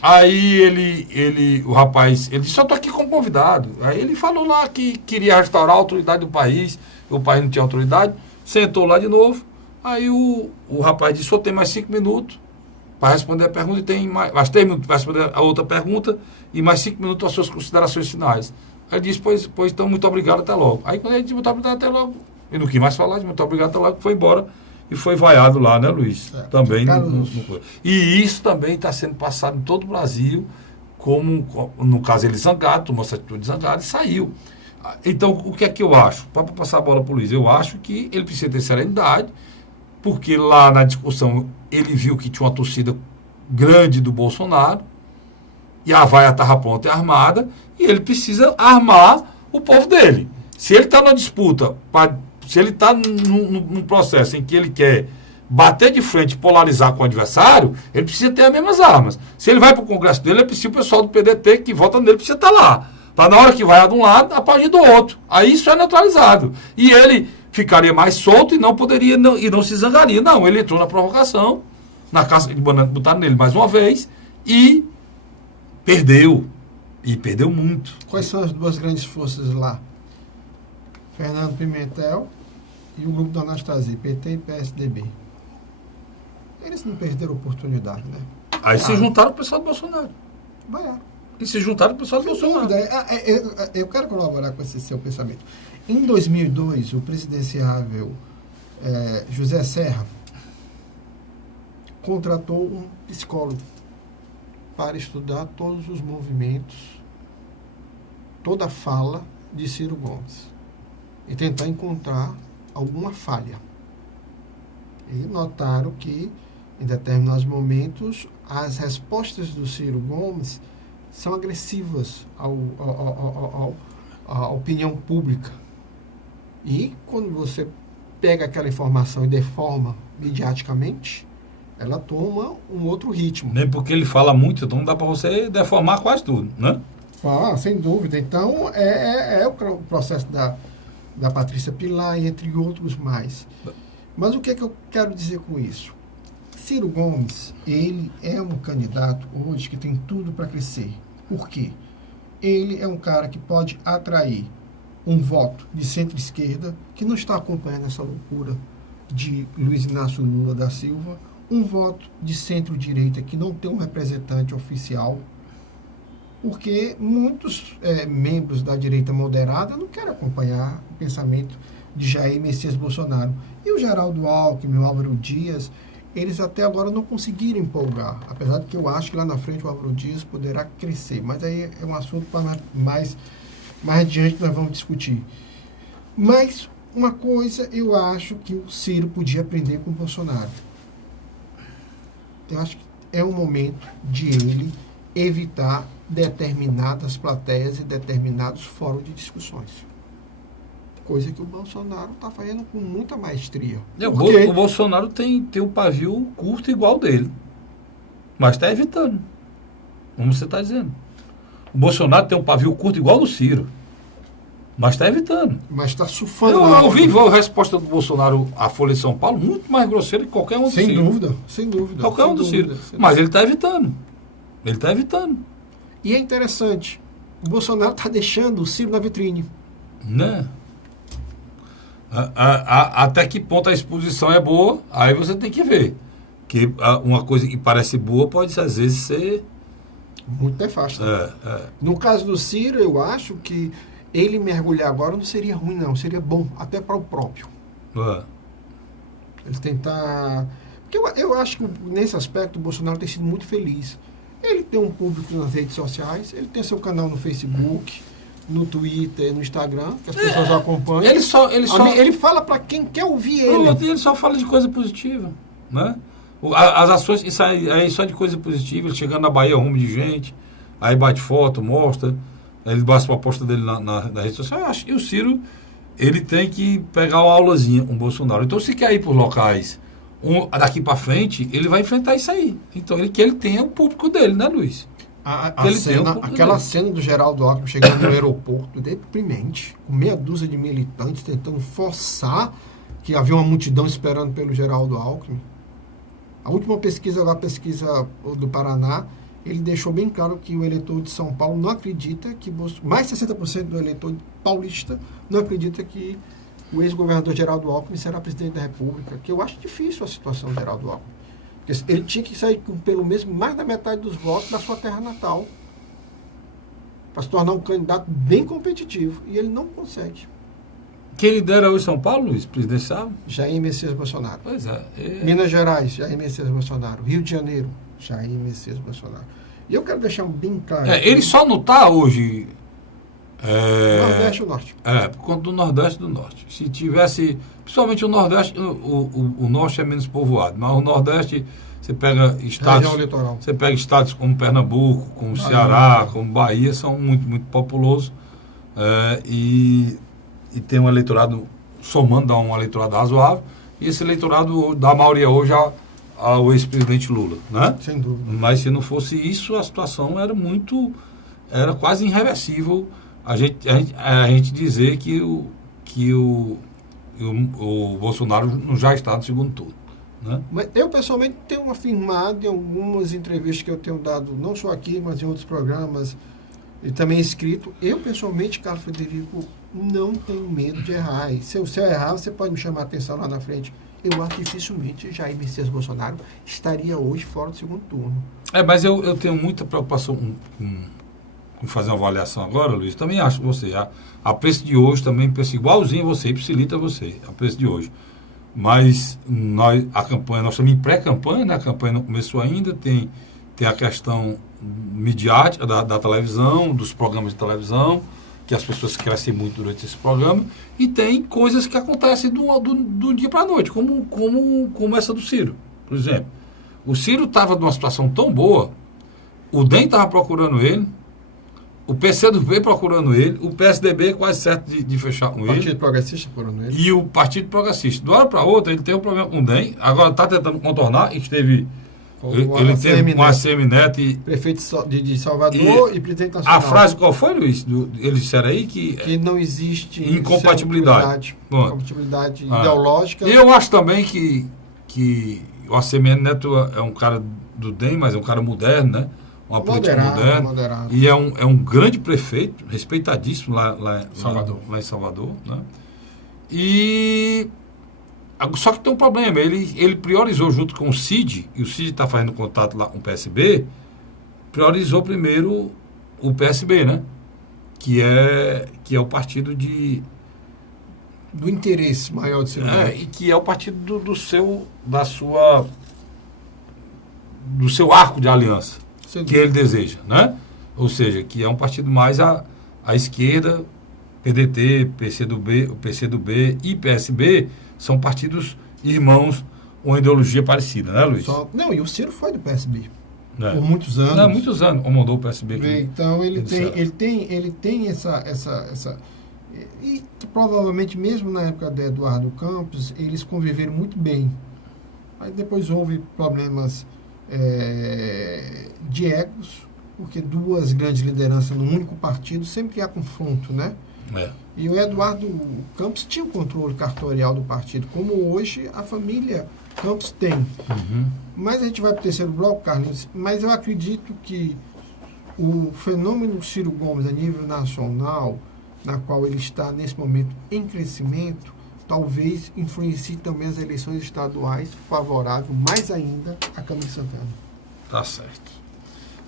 aí o rapaz, ele disse, eu estou aqui como convidado. Aí ele falou lá que queria restaurar a autoridade do país, o país não tinha autoridade, sentou lá de novo. Aí o rapaz disse, só tem mais 5 minutos para responder a pergunta, e tem mais 3 minutos para responder a outra pergunta, e mais 5 minutos para as suas considerações finais. Aí ele disse, pois então, muito obrigado, até logo. Aí quando ele disse, muito obrigado, até logo, ele não quis mais falar, disse, muito obrigado, até logo, foi embora, e foi vaiado lá, né, Luiz? Certo. Também. E isso também está sendo passado em todo o Brasil, como, no caso, ele zangado, tomou essa atitude zangada e saiu. Então, o que é que eu acho? Para passar a bola para o Luiz, eu acho que ele precisa ter serenidade, porque lá na discussão ele viu que tinha uma torcida grande do Bolsonaro, e a vaia estava pronta e armada, e ele precisa armar o povo dele. Se ele está na disputa, se ele está num processo em que ele quer bater de frente e polarizar com o adversário, ele precisa ter as mesmas armas. Se ele vai para o Congresso dele, ele precisa, o pessoal do PDT que vota nele precisa estar lá. Para na hora que vai de um lado, aplaudir do outro. Aí isso é neutralizado. E ele ficaria mais solto e não se zangaria. Não, ele entrou na provocação, na casa de banana, botaram nele mais uma vez, e perdeu. E perdeu muito. Quais são as duas grandes forças lá? Fernando Pimentel e o grupo da Anastasia, PT e PSDB. Eles não perderam oportunidade, né? Aí se juntaram com o pessoal do Bolsonaro. Vaiaram. E se juntaram com o pessoal do Bolsonaro. Eu quero colaborar com esse seu pensamento. Em 2002, o presidenciável José Serra contratou um psicólogo para estudar todos os movimentos, toda a fala de Ciro Gomes e tentar encontrar alguma falha. E notaram que, em determinados momentos, as respostas do Ciro Gomes são agressivas à opinião pública. E quando você pega aquela informação e deforma mediaticamente, ela toma um outro ritmo. Nem porque ele fala muito, então não dá para você deformar quase tudo, né? Sem dúvida. Então, é o processo da Patrícia Pilar, entre outros mais. Mas o que é que eu quero dizer com isso? Ciro Gomes, ele é um candidato hoje que tem tudo para crescer. Por quê? Ele é um cara que pode atrair um voto de centro-esquerda, que não está acompanhando essa loucura de Luiz Inácio Lula da Silva, um voto de centro-direita que não tem um representante oficial, porque muitos membros da direita moderada não querem acompanhar o pensamento de Jair Messias Bolsonaro. E o Geraldo Alckmin, o Álvaro Dias, eles até agora não conseguiram empolgar, apesar de que eu acho que lá na frente o Álvaro Dias poderá crescer, mas aí é um assunto para mais adiante nós vamos discutir. Mas uma coisa eu acho que o Ciro podia aprender com o Bolsonaro. Eu acho que é um momento de ele evitar determinadas plateias e determinados fóruns de discussões. Coisa que o Bolsonaro está fazendo com muita maestria. O Bolsonaro tem um pavio curto igual dele, mas está evitando. Como você está dizendo. O Bolsonaro tem um pavio curto igual do Ciro, mas está evitando. Mas está surfando. Eu ouvi a resposta do Bolsonaro à Folha de São Paulo muito mais grosseira que qualquer um do Ciro. Sem dúvida. Qualquer um do Ciro. Mas ele está evitando. Ele está evitando. E é interessante. O Bolsonaro está deixando o Ciro na vitrine. Né? Até que ponto a exposição é boa, aí você tem que ver. Que uma coisa que parece boa pode, às vezes, ser... Muito nefasto. No caso do Ciro, eu acho que ele mergulhar agora não seria ruim, não. Seria bom, até para o próprio. Ele tentar... Porque eu acho que, nesse aspecto, o Bolsonaro tem sido muito feliz. Ele tem um público nas redes sociais, ele tem seu canal no Facebook, no Twitter, no Instagram, que as pessoas acompanham. Ele fala para quem quer ouvir ele. Ele só fala de coisa positiva, né? As ações, isso aí só de coisa positiva. Ele chegando na Bahia, rumo de gente, aí bate foto, mostra, ele bate uma posta dele na rede social. Eu acho que o Ciro, ele tem que pegar uma aulazinha com o Bolsonaro. Então, se quer ir para os locais daqui para frente, ele vai enfrentar isso aí. Então, que ele tenha o público dele, né, Luiz? Aquela cena do Geraldo Alckmin chegando no aeroporto, deprimente, com meia dúzia de militantes tentando forçar que havia uma multidão esperando pelo Geraldo Alckmin. A última pesquisa do Paraná, ele deixou bem claro que o eleitor de São Paulo não acredita que... Mais de 60% do eleitor paulista não acredita que o ex-governador Geraldo Alckmin será presidente da República, que eu acho difícil a situação do Geraldo Alckmin. Porque ele tinha que sair com pelo menos mais da metade dos votos da sua terra natal para se tornar um candidato bem competitivo. E ele não consegue. Quem lidera hoje São Paulo, Luiz, presidencial? Jair Messias Bolsonaro. Pois é. Minas Gerais, Jair Messias Bolsonaro. Rio de Janeiro, Jair Messias Bolsonaro. E eu quero deixar bem claro... ele só não está hoje... Nordeste ou Norte? Por conta do Nordeste e do Norte. Se tivesse... Principalmente o Nordeste, o Norte é menos povoado, mas o Nordeste, você pega estados... Região litoral. Você pega estados como Pernambuco, como Ceará, como Bahia, são muito, muito populosos. E tem um eleitorado, somando, dá um eleitorado razoável, e esse eleitorado dá a maioria hoje ao ex-presidente Lula, né? Sem dúvida. Mas se não fosse isso, a situação era quase irreversível a gente dizer que o Bolsonaro não já está no segundo turno, né? Mas eu, pessoalmente, tenho afirmado em algumas entrevistas que eu tenho dado, não só aqui, mas em outros programas, e também escrito, eu, pessoalmente, Carlos Frederico, não tenho medo de errar. E se eu errar, você pode me chamar a atenção lá na frente. Eu acho que dificilmente Jair Messias Bolsonaro estaria hoje fora do segundo turno. Mas eu tenho muita preocupação com fazer uma avaliação agora, Luiz. Também acho que você, a preço de hoje, também penso igualzinho a você, e facilita você, a preço de hoje. Mas nós estamos em pré-campanha, né? A campanha não começou ainda, tem a questão midiática da televisão, dos programas de televisão, que as pessoas crescem muito durante esse programa, e tem coisas que acontecem do dia para a noite, como essa do Ciro, por exemplo. O Ciro estava numa situação tão boa, o DEM estava procurando ele, o PCdoB procurando ele, o PSDB quase certo de fechar com ele. O Partido Progressista procurando ele. E o Partido Progressista. De uma hora para outra, ele tem um problema com o DEM, agora está tentando contornar, ele teve com a ACM Neto e... Prefeito de Salvador e presidente nacional. A frase qual foi, Luiz? Eles disseram aí que não existe incompatibilidade ideológica. E eu acho também que o ACM Neto é um cara do DEM, mas é um cara moderno, né? Uma política moderna. E é um grande prefeito, respeitadíssimo lá em Salvador. Né? Só que tem um problema, ele priorizou junto com o CID, e o CID está fazendo contato lá com o PSB, priorizou primeiro o PSB, né? Que é o partido do interesse maior de ser e que é o partido do seu arco de aliança que ele deseja, né? Ou seja, que é um partido mais à esquerda. PDT, PCdoB e PSB são partidos irmãos com ideologia parecida, né, Luiz? E o Ciro foi do PSB por muitos anos. Não, muitos anos, comandou o PSB aqui. Então ele tem essa e provavelmente mesmo na época de Eduardo Campos eles conviveram muito bem. Mas depois houve problemas de egos, porque duas grandes lideranças num único partido sempre há confronto, né? E o Eduardo Campos tinha o controle cartorial do partido, como hoje a família Campos tem. Uhum. Mas a gente vai para o terceiro bloco, Carlinhos, mas eu acredito que o fenômeno Ciro Gomes a nível nacional, na qual ele está nesse momento em crescimento, talvez influencie também as eleições estaduais, favorável mais ainda a Camilo Santana. Tá certo.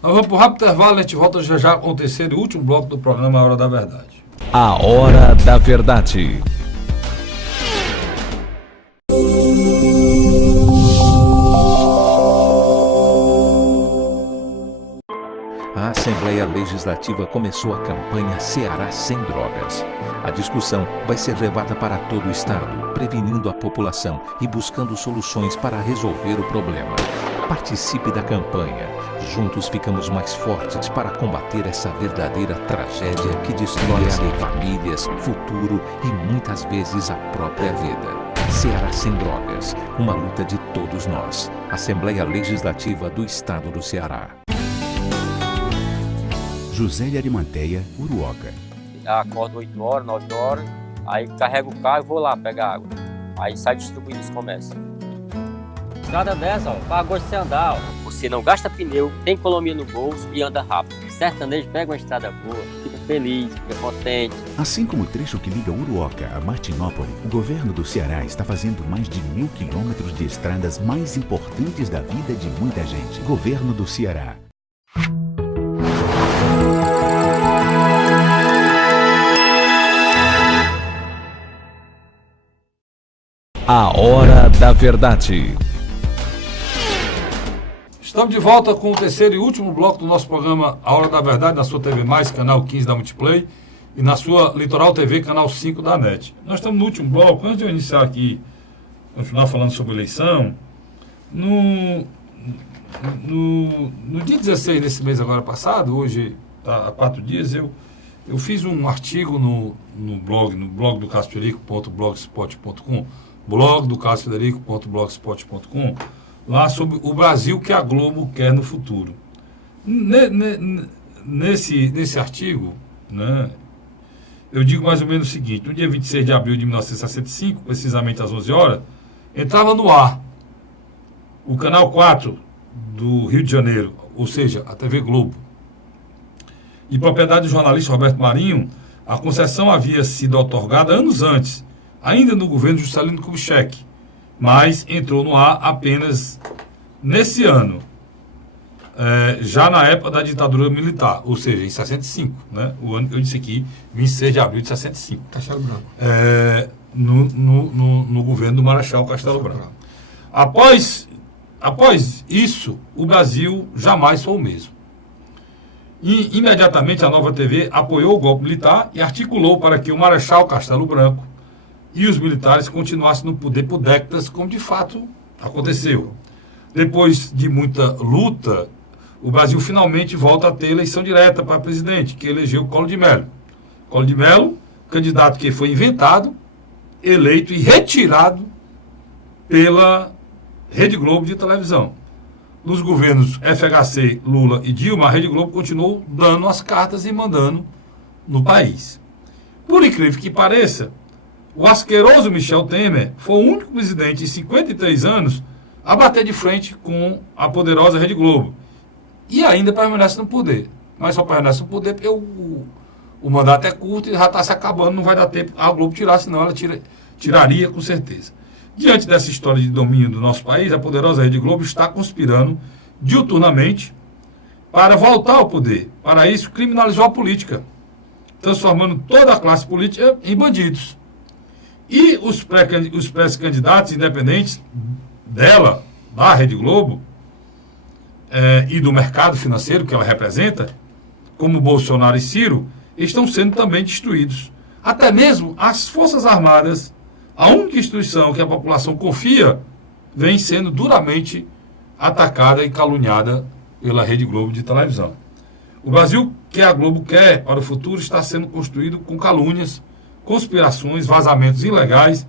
Nós vamos para o rápido intervalo, a gente volta já com o terceiro e último bloco do programa A Hora da Verdade. A Hora da Verdade. A Assembleia Legislativa começou a campanha Ceará Sem Drogas. A discussão vai ser levada para todo o estado, prevenindo a população e buscando soluções para resolver o problema. Participe da campanha. Juntos ficamos mais fortes para combater essa verdadeira tragédia que destrói famílias, futuro e muitas vezes a própria vida. Ceará Sem Drogas, uma luta de todos nós. Assembleia Legislativa do Estado do Ceará. José de Arimanteia, Uruoca. Acordo 8 horas, 9 horas, aí carrego o carro e vou lá pegar água. Aí sai distribuindo os comércios. Estrada dessa, para gosto de você andar, Você não gasta pneu, tem economia no bolso e anda rápido. Sertanejo pega uma estrada boa, fica feliz, fica contente. Assim como o trecho que liga Uruoca a Martinópole, o governo do Ceará está fazendo mais de 1.000 quilômetros de estradas mais importantes da vida de muita gente. Governo do Ceará. A Hora da Verdade. Estamos de volta com o terceiro e último bloco do nosso programa A Hora da Verdade, na sua TV+, canal 15 da Multiplay, e na sua Litoral TV, canal 5 da NET. Nós estamos no último bloco. Antes de eu iniciar aqui, continuar falando sobre eleição, no dia 16 desse mês agora passado, hoje há 4 dias, eu fiz um artigo no blog do castrofederico.blogspot.com, blog do castrofederico.blogspot.com, lá sobre o Brasil que a Globo quer no futuro. Nesse artigo, né, eu digo mais ou menos o seguinte: no dia 26 de abril de 1965, precisamente às 11 horas, entrava no ar o Canal 4 do Rio de Janeiro, ou seja, a TV Globo. E propriedade do jornalista Roberto Marinho, a concessão havia sido otorgada anos antes, ainda no governo Juscelino Kubitschek, mas entrou no ar apenas nesse ano, já na época da ditadura militar, ou seja, em 65, né? O ano que eu disse aqui, 26 de abril de 65. Castelo Branco. No governo do Marechal Castelo Branco. Após isso, o Brasil jamais foi o mesmo. E, imediatamente, a Nova TV apoiou o golpe militar e articulou para que o Marechal Castelo Branco e os militares continuassem no poder por décadas, como de fato aconteceu. Depois de muita luta, o Brasil finalmente volta a ter eleição direta para presidente, que elegeu o Collor de Mello. Collor de Mello, candidato que foi inventado, eleito e retirado pela Rede Globo de televisão. Nos governos FHC, Lula e Dilma, a Rede Globo continuou dando as cartas e mandando no país. Por incrível que pareça, o asqueroso Michel Temer foi o único presidente em 53 anos a bater de frente com a poderosa Rede Globo. E ainda permanece no poder. Mas só permanece no poder porque o mandato é curto e já está se acabando, não vai dar tempo a Globo tirar, senão ela tiraria com certeza. Diante dessa história de domínio do nosso país, a poderosa Rede Globo está conspirando diuturnamente para voltar ao poder. Para isso, criminalizou a política, transformando toda a classe política em bandidos. E os pré-candidatos independentes dela, da Rede Globo, e do mercado financeiro que ela representa, como Bolsonaro e Ciro, estão sendo também destruídos. Até mesmo as Forças Armadas, a única instituição que a população confia, vem sendo duramente atacada e caluniada pela Rede Globo de televisão. O Brasil que a Globo quer para o futuro está sendo construído com calúnias, conspirações, vazamentos ilegais.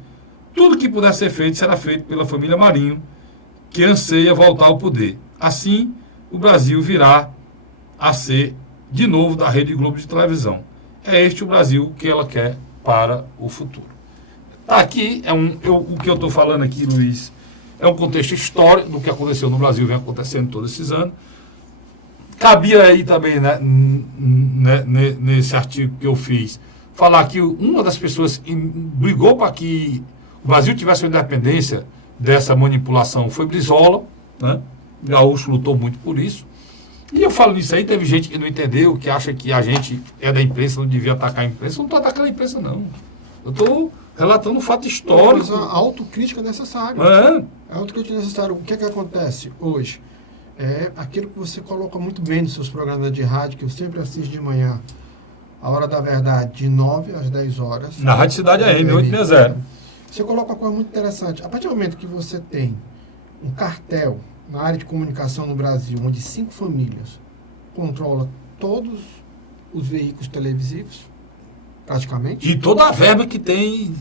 Tudo que puder ser feito será feito pela família Marinho, que anseia voltar ao poder. Assim, o Brasil virá a ser, de novo, da Rede Globo de televisão. É este o Brasil que ela quer para o futuro. Tá, aqui, o que eu estou falando aqui, Luiz, é um contexto histórico do que aconteceu no Brasil, vem acontecendo todos esses anos. Cabia aí também, né, nesse artigo que eu fiz, falar que uma das pessoas que brigou para que Brasil tivesse uma independência dessa manipulação, foi Brizola, né? Gaúcho lutou muito por isso. E eu falo isso aí, teve gente que não entendeu, que acha que a gente é da imprensa, não devia atacar a imprensa. Eu não estou atacando a imprensa, não. Eu estou relatando um fato histórico. Mas a autocrítica é necessária. A autocrítica é necessária. O que é que acontece hoje? É aquilo que você coloca muito bem nos seus programas de rádio, que eu sempre assisto de manhã. A Hora da Verdade, de 9 às 10 horas. Na Rádio Cidade AM, 860. Você coloca uma coisa muito interessante. A partir do momento que você tem um cartel na área de comunicação no Brasil, onde 5 famílias controlam todos os veículos televisivos, praticamente. E toda a verba que tem,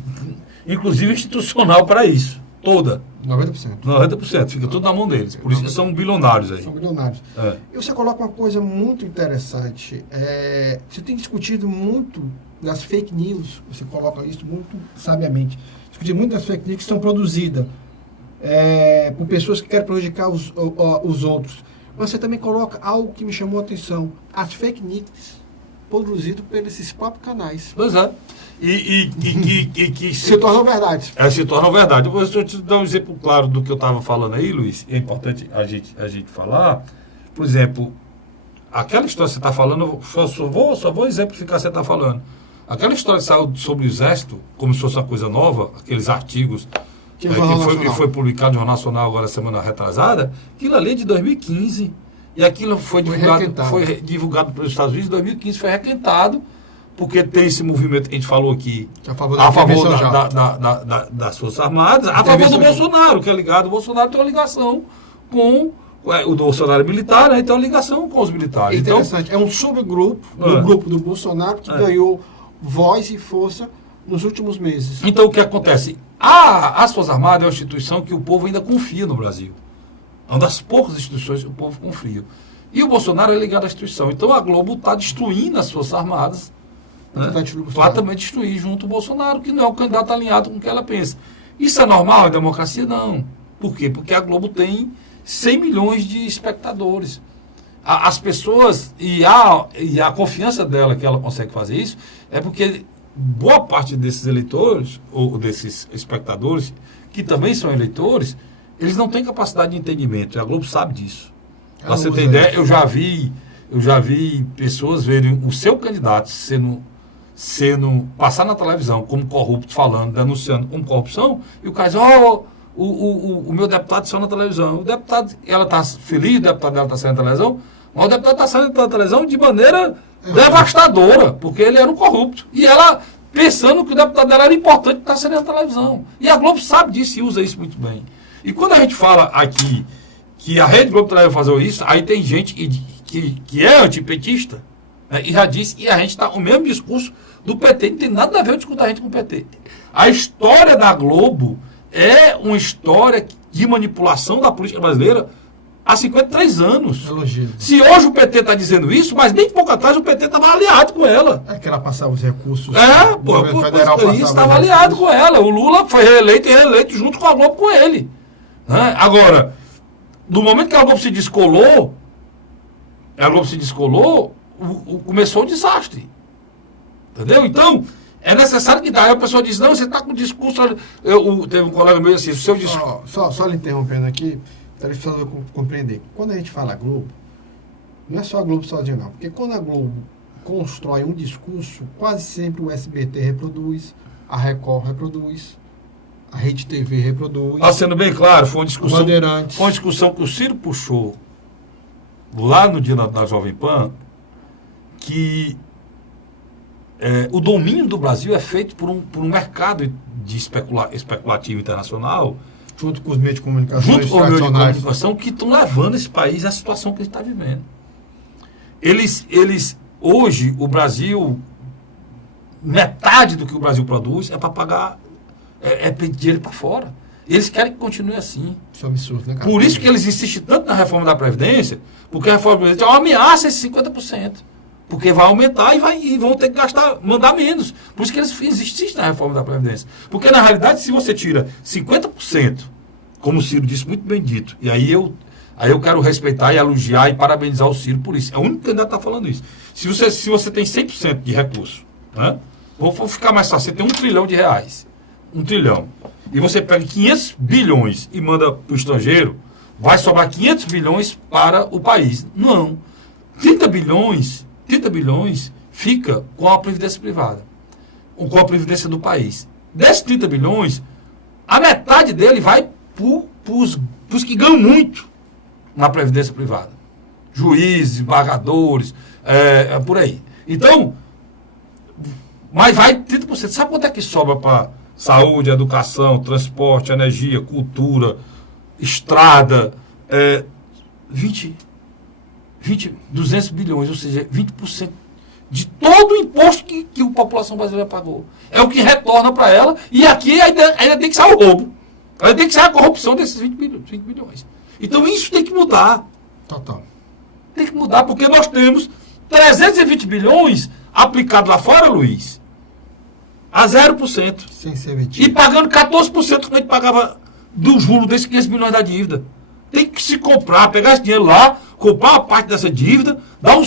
inclusive institucional, para isso. Toda. 90%. 90%. Fica tudo na mão deles. Por isso que são bilionários aí. São bilionários. E você coloca uma coisa muito interessante. Você tem discutido muito das fake news. Você coloca isso muito sabiamente. Discutir muito das fake news que são produzidas por pessoas que querem prejudicar os outros. Mas você também coloca algo que me chamou a atenção. As fake news produzidas por esses próprios canais. Pois é. E que se tornam verdade. Se tornam verdade. Deixa eu te dar um exemplo claro do que eu estava falando aí, Luiz. É importante a gente falar. Por exemplo, aquela história que você está falando, só vou exemplificar o que você está falando. Aquela história que saiu sobre o Exército, como se fosse uma coisa nova, aqueles artigos que foi publicado no Jornal Nacional agora semana retrasada, aquilo ali é de 2015. E aquilo foi divulgado pelos Estados Unidos em 2015, foi requentado, porque tem esse movimento que a gente falou aqui, a favor das Forças Armadas, a favor do Bolsonaro, que é ligado. O Bolsonaro tem uma ligação com o Bolsonaro militar, né? Tem uma ligação com os militares. É interessante, é um subgrupo do grupo do Bolsonaro que ganhou voz e força nos últimos meses. Então o que acontece? As Forças Armadas é uma instituição que o povo ainda confia no Brasil. É uma das poucas instituições que o povo confia. E o Bolsonaro é ligado à instituição. Então a Globo está destruindo as Forças Armadas, para também destruir junto o Bolsonaro, que não é um candidato alinhado com o que ela pensa. Isso é normal em democracia? Não. Por quê? Porque a Globo tem 100 milhões de espectadores. As pessoas, e a confiança dela que ela consegue fazer isso, é porque boa parte desses eleitores, ou desses espectadores, que também são eleitores, eles não têm capacidade de entendimento. A Globo sabe disso. Pra você ter ideia, eu já vi pessoas verem o seu candidato passar na televisão como corrupto, falando, denunciando como corrupção, e o cara diz, o meu deputado saiu na televisão. O deputado, ela está feliz, o deputado dela está saindo na televisão, mas o deputado está saindo na televisão de maneira devastadora, porque ele era um corrupto. E ela pensando que o deputado dela era importante, está saindo na televisão. E a Globo sabe disso e usa isso muito bem. E quando a gente fala aqui que a Rede Globo vai fazer isso, aí tem gente que é antipetista, né, e já disse, e a gente está com o mesmo discurso do PT, não tem nada a ver com a gente com o PT. A história da Globo é uma história de manipulação da política brasileira há 53 anos. Elogio. Se hoje o PT está dizendo isso, mas nem pouco atrás o PT estava aliado com ela. É que ela passava os recursos. O governo federal estava aliado com ela. O Lula foi reeleito e reeleito junto com a Globo com ele. Né? Agora, no momento que a Globo se descolou, começou o desastre. Entendeu? Então, é necessário que daí a pessoa diz, não, você está com o discurso... Teve um colega meu assim, o seu discurso... Só lhe interrompendo aqui, para as pessoas compreender. Quando a gente fala Globo, não é só a Globo sozinha, não. Porque quando a Globo constrói um discurso, quase sempre o SBT reproduz, a Record reproduz, a Rede TV reproduz. Está sendo bem claro, foi uma discussão... Bandeirantes. Foi uma discussão que o Ciro puxou lá no dia da Jovem Pan, que o domínio do Brasil é feito por um mercado de especulativo internacional, junto com os meios de comunicação, junto com os meios de comunicação, que estão levando esse país à situação que ele está vivendo. Hoje, o Brasil, metade do que o Brasil produz é para pagar, pedir dinheiro para fora. Eles querem que continue assim. Isso é absurdo, né, cara? Por isso que eles insistem tanto na reforma da Previdência, porque a reforma da Previdência é uma ameaça esses 50%. Porque vai aumentar e vão ter que mandar menos. Por isso que eles insistem na reforma da Previdência. Porque, na realidade, se você tira 50%, como o Ciro disse, muito bem dito, e aí eu quero respeitar e elogiar e parabenizar o Ciro por isso. É o único candidato que está falando isso. Se você tem 100% de recurso, né? Vou ficar mais fácil, você tem R$1 trilhão. 1 trilhão. e você pega 500 bilhões e manda para o estrangeiro, vai sobrar 500 bilhões para o país. Não. 30 bilhões fica com a previdência privada, ou com a previdência do país. Desses 30 bilhões, a metade dele vai para os que ganham muito na previdência privada. Juízes, embargadores, por aí. Então, mas vai 30%. Sabe quanto é que sobra para saúde, educação, transporte, energia, cultura, estrada? 200 bilhões, ou seja, 20% de todo o imposto que a população brasileira pagou. É o que retorna para ela, e aqui ainda tem que sair o roubo. Ainda tem que sair a corrupção desses 20 bilhões. Então isso tem que mudar. Total. Tem que mudar, porque nós temos 320 bilhões aplicados lá fora, Luiz, a 0%. Sem ser metido. E pagando 14% como a gente pagava do juro desses 500 bilhões da dívida. Tem que se comprar, pegar esse dinheiro lá, comprar uma parte dessa dívida, dar um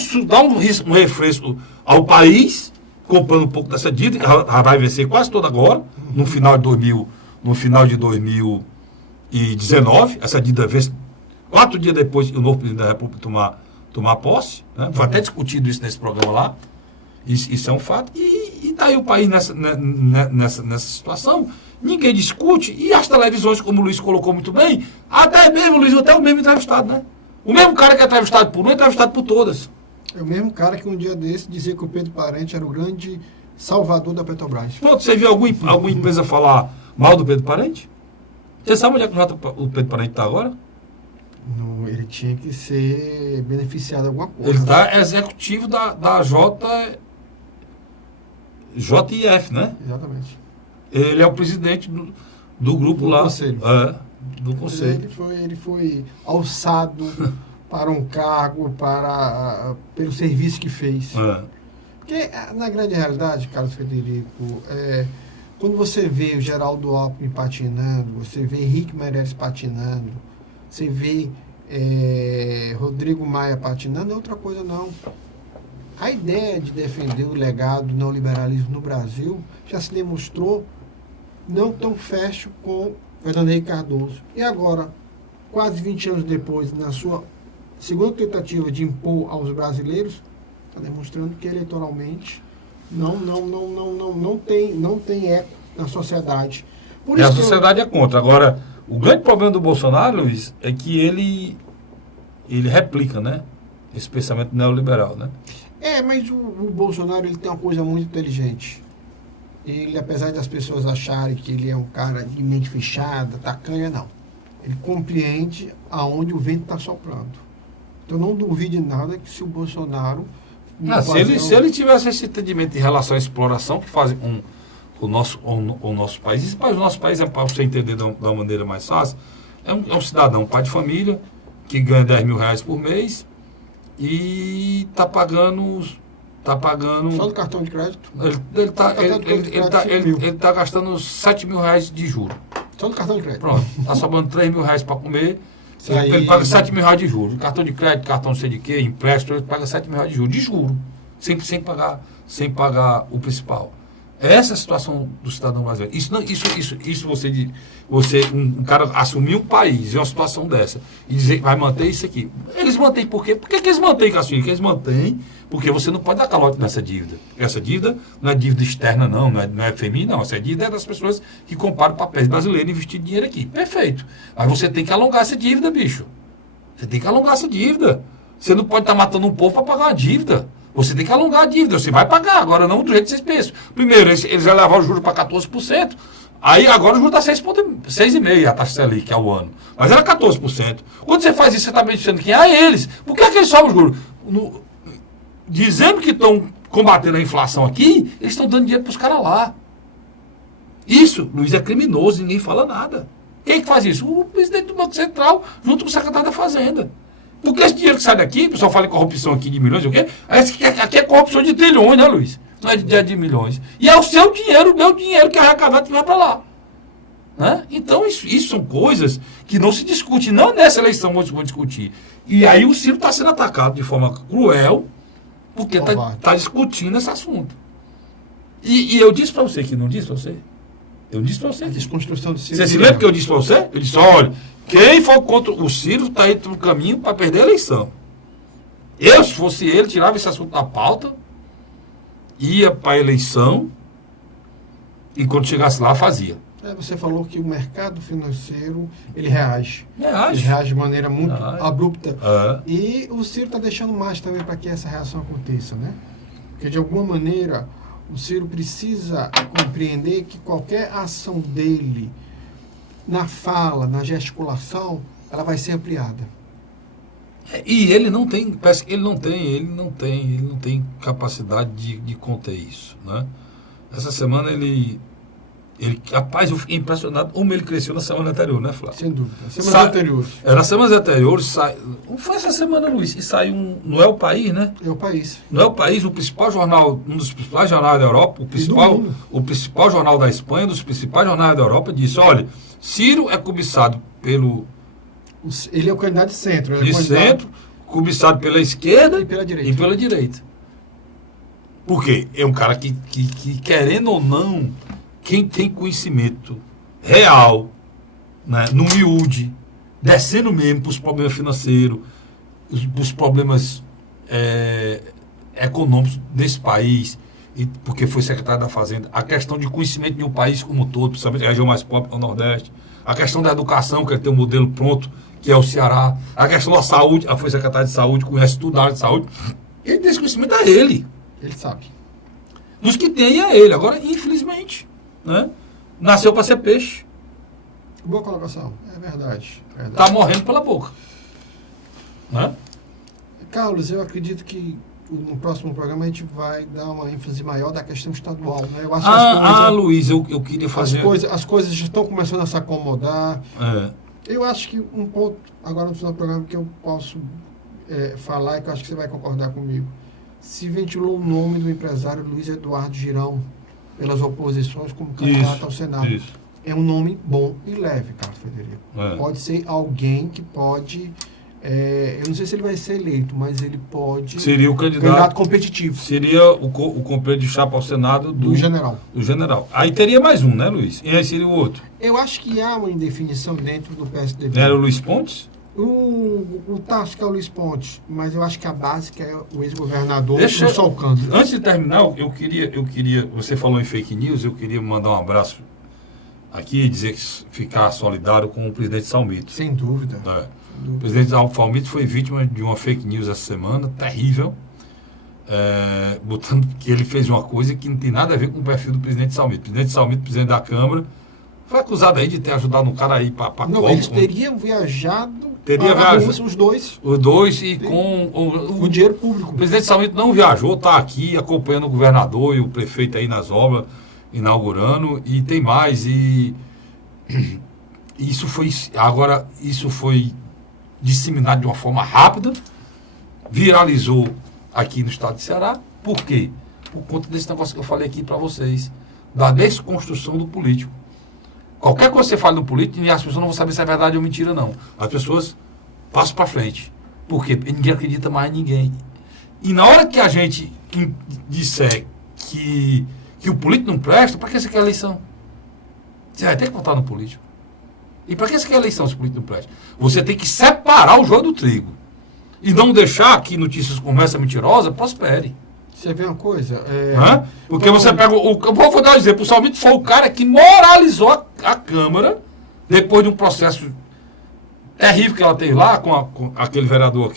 refresco ao país, comprando um pouco dessa dívida, ela vai vencer quase toda agora, no final de 2019, essa dívida vence 4 dias depois que o novo presidente da República tomar posse, né? Foi até discutido isso nesse programa lá, isso é um fato, e está aí o país nessa situação. Ninguém discute, e as televisões, como o Luiz colocou muito bem, até mesmo, Luiz, até o mesmo entrevistado, né? O mesmo cara que é entrevistado por um é entrevistado por todas. É o mesmo cara que um dia desse dizia que o Pedro Parente era o grande salvador da Petrobras. Pronto, você viu alguma empresa falar mal do Pedro Parente? Você sabe onde é que o Pedro Parente está agora? Não, ele tinha que ser beneficiado de alguma coisa. Ele está executivo da JIF, né? Exatamente. Ele é o presidente do grupo lá. Conselho. Do conselho. Ele foi alçado para um cargo, pelo serviço que fez. Porque, na grande realidade, Carlos Frederico, quando você vê o Geraldo Alckmin patinando, você vê Henrique Meirelles patinando, você vê Rodrigo Maia patinando, é outra coisa não. A ideia de defender o legado do neoliberalismo no Brasil já se demonstrou não tão fértil com Fernando Henrique Cardoso. E agora, quase 20 anos depois, na sua segunda tentativa de impor aos brasileiros, está demonstrando que eleitoralmente não tem eco na sociedade. Por E isso a sociedade é contra. Agora, o grande problema do Bolsonaro, Luiz, é que ele replica, né? Esse pensamento neoliberal, né? Mas o Bolsonaro ele tem uma coisa muito inteligente. Ele, apesar das pessoas acharem que ele é um cara de mente fechada, tacanha, não. Ele compreende aonde o vento está soprando. Então não duvide nada que se o Bolsonaro... Se ele tivesse esse entendimento em relação à exploração que fazem o nosso país, o nosso país é, para você entender de uma maneira mais fácil, é um cidadão, pai de família, que ganha 10 mil reais por mês e está pagando... Só do cartão de crédito? Ele está gastando 7 mil reais de juros. Só do cartão de crédito. Pronto. Está sobrando 3 mil reais para comer. Ele paga 7 mil reais de juros. Cartão de crédito, cartão não sei de quê, empréstimo, ele paga 7 mil reais de juros. De juros. Sem pagar o principal. Essa é a situação do cidadão brasileiro. Isso um cara assumir um país em uma situação dessa e dizer vai manter isso aqui. Eles mantêm por quê? Por que eles mantêm, Castilho? Eles mantêm porque você não pode dar calote nessa dívida. Essa dívida não é dívida externa, não é FMI, não. Essa dívida é das pessoas que comparam papéis brasileiros e investir dinheiro aqui. Perfeito. Mas você tem que alongar essa dívida, bicho. Você tem que alongar essa dívida. Você não pode estar matando um povo para pagar uma dívida. Você tem que alongar a dívida, você vai pagar, agora não do jeito que vocês pensam. Primeiro, eles vão levar o juro para 14%, aí agora o juro está 6,5%, a taxa Selic, que é o ano. Mas era 14%. Quando você faz isso, você está beneficiando quem? Eles. Por que eles sobem o juro? Dizendo que estão combatendo a inflação aqui, eles estão dando dinheiro para os caras lá. Isso, Luiz, é criminoso, ninguém fala nada. Quem que faz isso? O presidente do Banco Central, junto com o secretário da Fazenda. Porque esse dinheiro que sai daqui, o pessoal fala em corrupção aqui de milhões, o quê? Aqui é corrupção de trilhões, né, Luiz? Não é de milhões. E é o seu dinheiro, o meu dinheiro que é arrecadado que vai para lá. Né? Então, isso são coisas que não se discute. Não nessa eleição vão discutir. E aí o Ciro está sendo atacado de forma cruel, porque está discutindo esse assunto. E eu disse para você que não disse para você? Eu disse para você. A desconstrução do Ciro. Você se lembra que eu disse para você? Eu disse, olha, quem for contra o Ciro está indo no caminho para perder a eleição. Eu, se fosse ele, tirava esse assunto da pauta, ia para a eleição, e quando chegasse lá, fazia. Você falou que o mercado financeiro, ele reage. Reage. Ele reage de maneira muito Reage. abrupta. É. E o Ciro está deixando mais também para que essa reação aconteça, né? Porque, de alguma maneira, o Ciro precisa compreender que qualquer ação dele, na fala, na gesticulação, ela vai ser ampliada. E ele não tem, parece que ele não tem capacidade de conter isso, né? Essa semana rapaz, eu fiquei impressionado como ele cresceu na semana anterior, né, Flávio? Sem dúvida. Semanas anteriores. Nas semanas anteriores, foi essa semana, Luiz, e saiu não é o País, né? É o País. Não é o País, o principal jornal, um dos principais jornais da Europa, o principal jornal da Espanha, um dos principais jornais da Europa, disse, olha, Ciro é cobiçado pelo... Ele é o candidato de centro. De centro, cobiçado pela esquerda e pela direita. Por quê? É um cara que, querendo ou não, quem tem conhecimento real, né, no miúde, descendo mesmo para os problemas financeiros, os problemas econômicos desse país, e porque foi secretário da Fazenda, a questão de conhecimento de um país como um todo, principalmente a região mais pobre, o Nordeste, a questão da educação, que ele tem um modelo pronto, que é o Ceará, a questão da saúde, ela foi secretária de saúde, conhece tudo da área de saúde, ele tem esse conhecimento a ele. Ele sabe. Dos que tem é ele. Agora, infelizmente, né, nasceu para ser peixe. Boa colocação. É verdade. Está morrendo pela boca. Né? Carlos, eu acredito que no próximo programa a gente vai dar uma ênfase maior da questão estadual. Né? Eu acho que Luiz, eu queria fazer... As coisas já estão começando a se acomodar. É. Eu acho que um ponto, agora no final do programa, que eu posso falar e que eu acho que você vai concordar comigo. Se ventilou o nome do empresário Luiz Eduardo Girão pelas oposições como candidato ao Senado. Isso. É um nome bom e leve, Carlos Frederico. Pode ser alguém que pode... eu não sei se ele vai ser eleito, mas ele pode... Seria o candidato competitivo. Seria o companheiro de chapa ao Senado do general. Do general. Aí teria mais um, né, Luiz? E aí seria o outro. Eu acho que há uma indefinição dentro do PSDB. Era o Luiz Pontes? O Tasso, que é o Luiz Pontes, mas eu acho que a base que é o ex-governador do Solcântaro. Antes de terminar, eu queria, você falou em fake news, eu queria mandar um abraço aqui e dizer que ficar solidário com o presidente Salmito. Sem dúvida. O presidente Salmito foi vítima de uma fake news essa semana, terrível, botando que ele fez uma coisa que não tem nada a ver com o perfil do presidente Salmito. O presidente Salmito, presidente da Câmara, foi acusado aí de ter ajudado um cara aí para Não, eles teriam viajado. Os dois. Os dois e com o dinheiro público. O presidente Salmito não viajou, está aqui acompanhando o governador e o prefeito aí nas obras, inaugurando, e tem mais. E isso foi disseminado de uma forma rápida, viralizou aqui no estado de Ceará. Por quê? Por conta desse negócio que eu falei aqui para vocês, da desconstrução do político. Qualquer coisa que você fale no político, as pessoas não vão saber se é verdade ou mentira, não. As pessoas passam para frente. Por quê? Porque ninguém acredita mais em ninguém. E na hora que a gente disser que o político não presta, para que você quer eleição? Você vai ter que votar no político. E para que você quer eleição se o político não presta? Você tem que separar o joio do trigo. E não deixar que notícias como essa mentirosa prospere. Você vê uma coisa? Porque então, você pega... Eu vou dar um exemplo. O Salmito foi o cara que moralizou a Câmara depois de um processo terrível que ela teve lá com aquele vereador,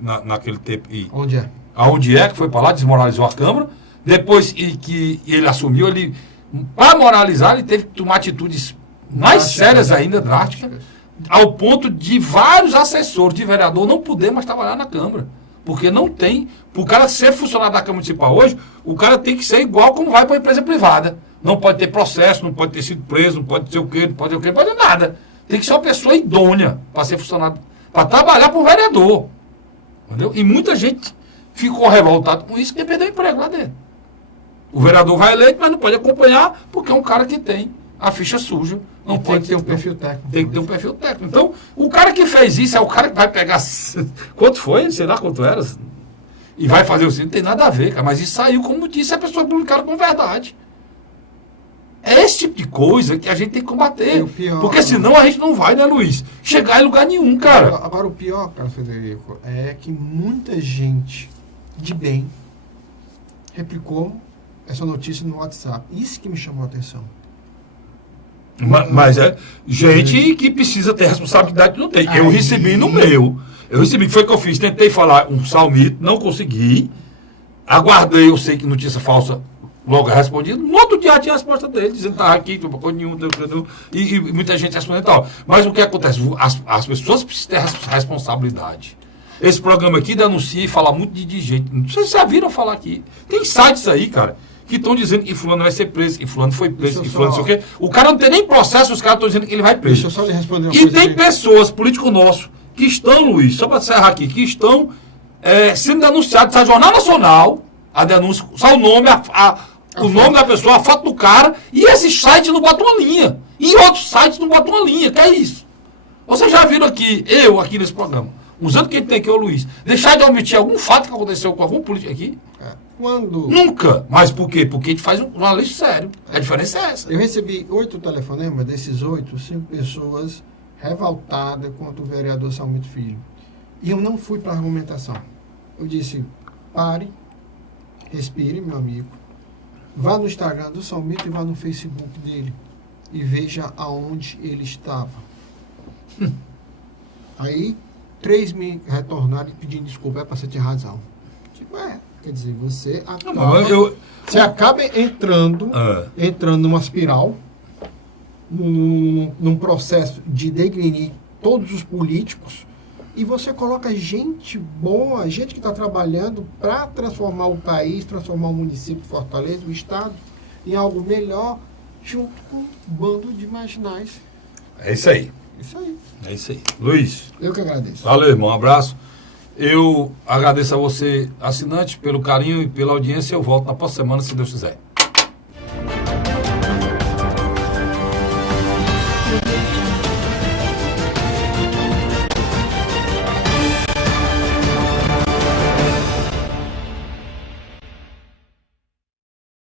naquele tempo. Onde é? Aonde é, que foi para lá, desmoralizou a Câmara. Depois que ele assumiu, para moralizar, ele teve que tomar atitudes mais sérias ainda, drásticas, ao ponto de vários assessores de vereador não poder mais trabalhar na Câmara. Porque não tem... Para o cara ser funcionário da Câmara Municipal hoje, o cara tem que ser igual como vai para a empresa privada. Não pode ter processo, não pode ter sido preso, não pode ser o quê, não pode ter nada. Tem que ser uma pessoa idônea para ser funcionário, para trabalhar para o vereador. Entendeu? E muita gente ficou revoltada com isso, que perdeu o emprego lá dentro. O vereador vai eleito, mas não pode acompanhar, porque é um cara que tem a ficha suja. Não pode ter um perfil técnico. Tem que ter um perfil técnico. Então, o cara que fez isso é o cara que vai pegar... Quanto foi? Sei lá quanto era. E vai fazer o seguinte, não tem nada a ver, cara. Mas isso saiu, como disse, a pessoa publicaram com verdade. É esse tipo de coisa que a gente tem que combater. Pior, porque senão a gente não vai, né, Luiz? Chegar em lugar nenhum, cara. Agora, o pior, cara, Frederico, é que muita gente de bem replicou essa notícia no WhatsApp. Isso que me chamou a atenção. Mas é gente que precisa ter responsabilidade que não tem. Eu recebi no meu. Eu recebi, foi o que eu fiz. Tentei falar um salmito, não consegui. Aguardei, eu sei que notícia falsa, logo respondi. No outro dia tinha a resposta dele, dizendo que estava aqui, não coisa nenhuma, e muita gente respondendo e tal. Mas o que acontece? As pessoas precisam ter responsabilidade. Esse programa aqui denuncia e fala muito de gente. Vocês já viram falar aqui. Tem sites aí, cara, que estão dizendo que fulano vai ser preso, que fulano foi preso, que fulano não sei o quê. O cara não tem nem processo, os caras estão dizendo que ele vai preso. Deixa eu só lhe responder uma E coisa tem aí. pessoas, políticos nossos, que estão, Luiz, só para encerrar aqui, que estão sendo denunciados, sai Jornal Nacional, a denúncia, só o nome, o nome da pessoa, a foto do cara, e esses sites não botam uma linha. E outros sites não botam uma linha, que é isso. Vocês já viram aqui, eu aqui nesse programa, usando quem tem aqui, o Luiz, deixar de omitir algum fato que aconteceu com algum político aqui? Quando Nunca. Mas por quê? Porque a gente faz um jornalismo sério. A diferença é essa. eu recebi 8 telefonemas, desses 8, 5 pessoas revoltadas contra o vereador Salmito Filho. E eu não fui para argumentação. Eu disse, pare, respire, meu amigo, vá no Instagram do Salmito e vá no Facebook dele e veja aonde ele estava. Aí, 3 me retornaram e pedindo desculpa, para você ter razão. Tipo, quer dizer, você acaba entrando numa espiral, num processo de degrenir todos os políticos, e você coloca gente boa, gente que está trabalhando para transformar o país, transformar o município de Fortaleza, o estado, em algo melhor, junto com um bando de marginais. É isso aí. Isso aí. É isso aí. Luiz. Eu que agradeço. Valeu, irmão. Um abraço. Eu agradeço a você, assinante, pelo carinho e pela audiência. Eu volto na próxima semana, se Deus quiser.